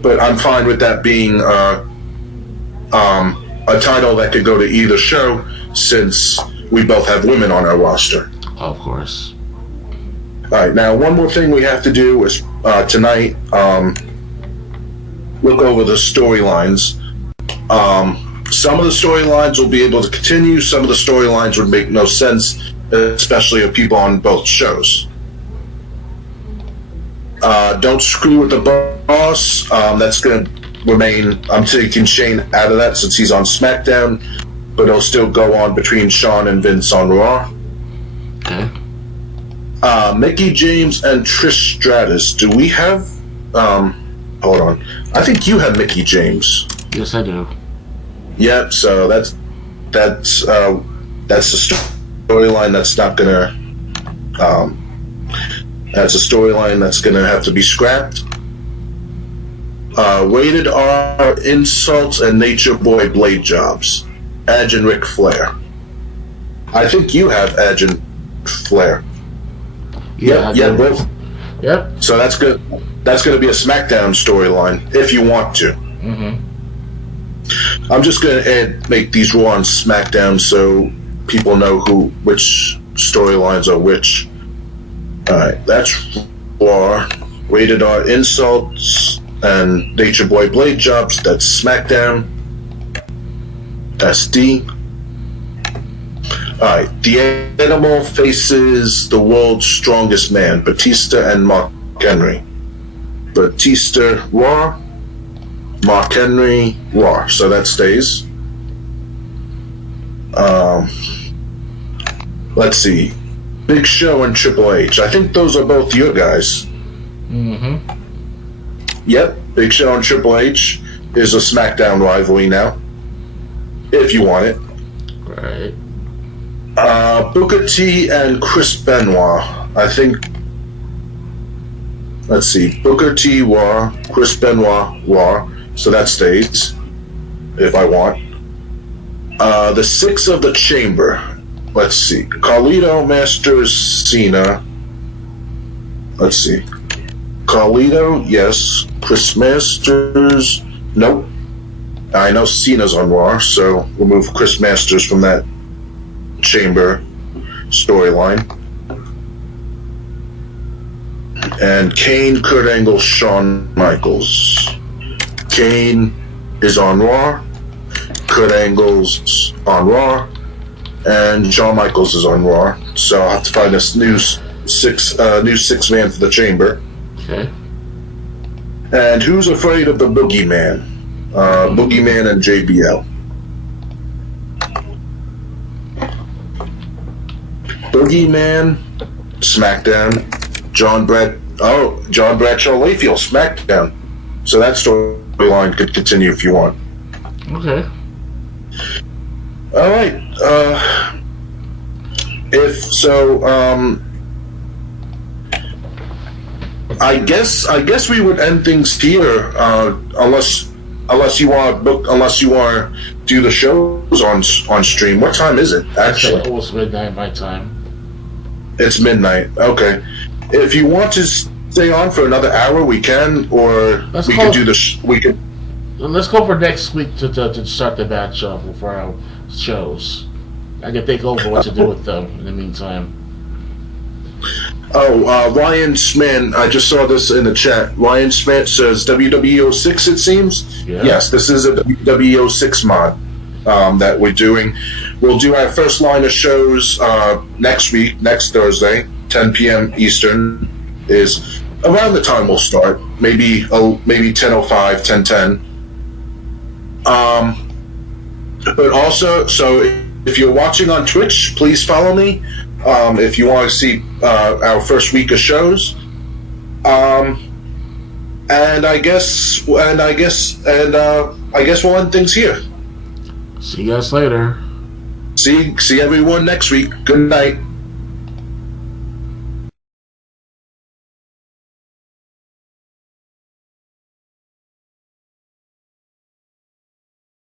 but I'm fine with that being a title that could go to either show since we both have women on our roster. Of course. Alright, now one more thing we have to do is tonight look over the storylines. Some of the storylines will be able to continue, some of the storylines would make no sense, especially of people on both shows. Don't screw with the boss. That's going to remain. I'm taking Shane out of that since he's on SmackDown, but it'll still go on between Shawn and Vince on Raw. Okay. Mickey James and Trish Stratus. Do we have? Hold on. I think you have Mickey James. Yes, I do. Yep. So that's the storyline that's not gonna That's a storyline that's going to have to be scrapped. Rated R insults and Nature Boy blade jobs. Edge and Ric Flair. I think you have Edge and Flair. Yeah, yeah, both. Yep. So that's good. That's going to be a SmackDown storyline if you want to. I'm just going to make these Raw and SmackDown so people know which storylines are which. All right, that's Raw. Rated R insults and Nature Boy blade jobs. That's SmackDown. That's D. All right, the Animal faces the world's strongest man, Batista and Mark Henry. Batista Raw, Mark Henry Raw. So that stays. Let's see, Big Show and Triple H. I think those are both your guys. Yep, Big Show and Triple H is a SmackDown rivalry now, if you want it. Right. Booker T and Chris Benoit. I think. Let's see, Booker T Raw, Chris Benoit Raw. So that stays, if I want. The Six of the Chamber. Let's see, Carlito, Masters, Cena. Let's see, Carlito, yes. Chris Masters, nope. I know Cena's on Raw, so we'll move Chris Masters from that Chamber storyline. And Kane, Kurt Angle, Shawn Michaels. Kane is on Raw, Kurt Angle's on Raw, and Shawn Michaels is on Raw. So I'll have to find this new six man for the Chamber. Okay. And who's afraid of the Boogeyman? Boogeyman and JBL. Boogeyman, SmackDown. John Bradshaw Layfield, SmackDown. So that storyline could continue if you want. Okay. All right. If so, I guess we would end things here, unless you want to do the shows on stream. What time is it actually? It's almost midnight my time. It's midnight. Okay. If you want to stay on for another hour, we can, or we could do we could. Let's go for next week to start the batch shuffle for our shows. I can think over what to do with them in the meantime. Ryan Smith, I just saw this in the chat. Ryan Smith says WWE 06, it seems. Yeah. Yes, this is a WWE 06 mod that we're doing. We'll do our first line of shows next week, next Thursday, 10 p.m. Eastern is around the time we'll start. Maybe 10:05, 10:10. But also, so if you're watching on Twitch, please follow me. If you want to see our first week of shows, and I guess we'll end things here. See you guys later. See everyone next week. Good night.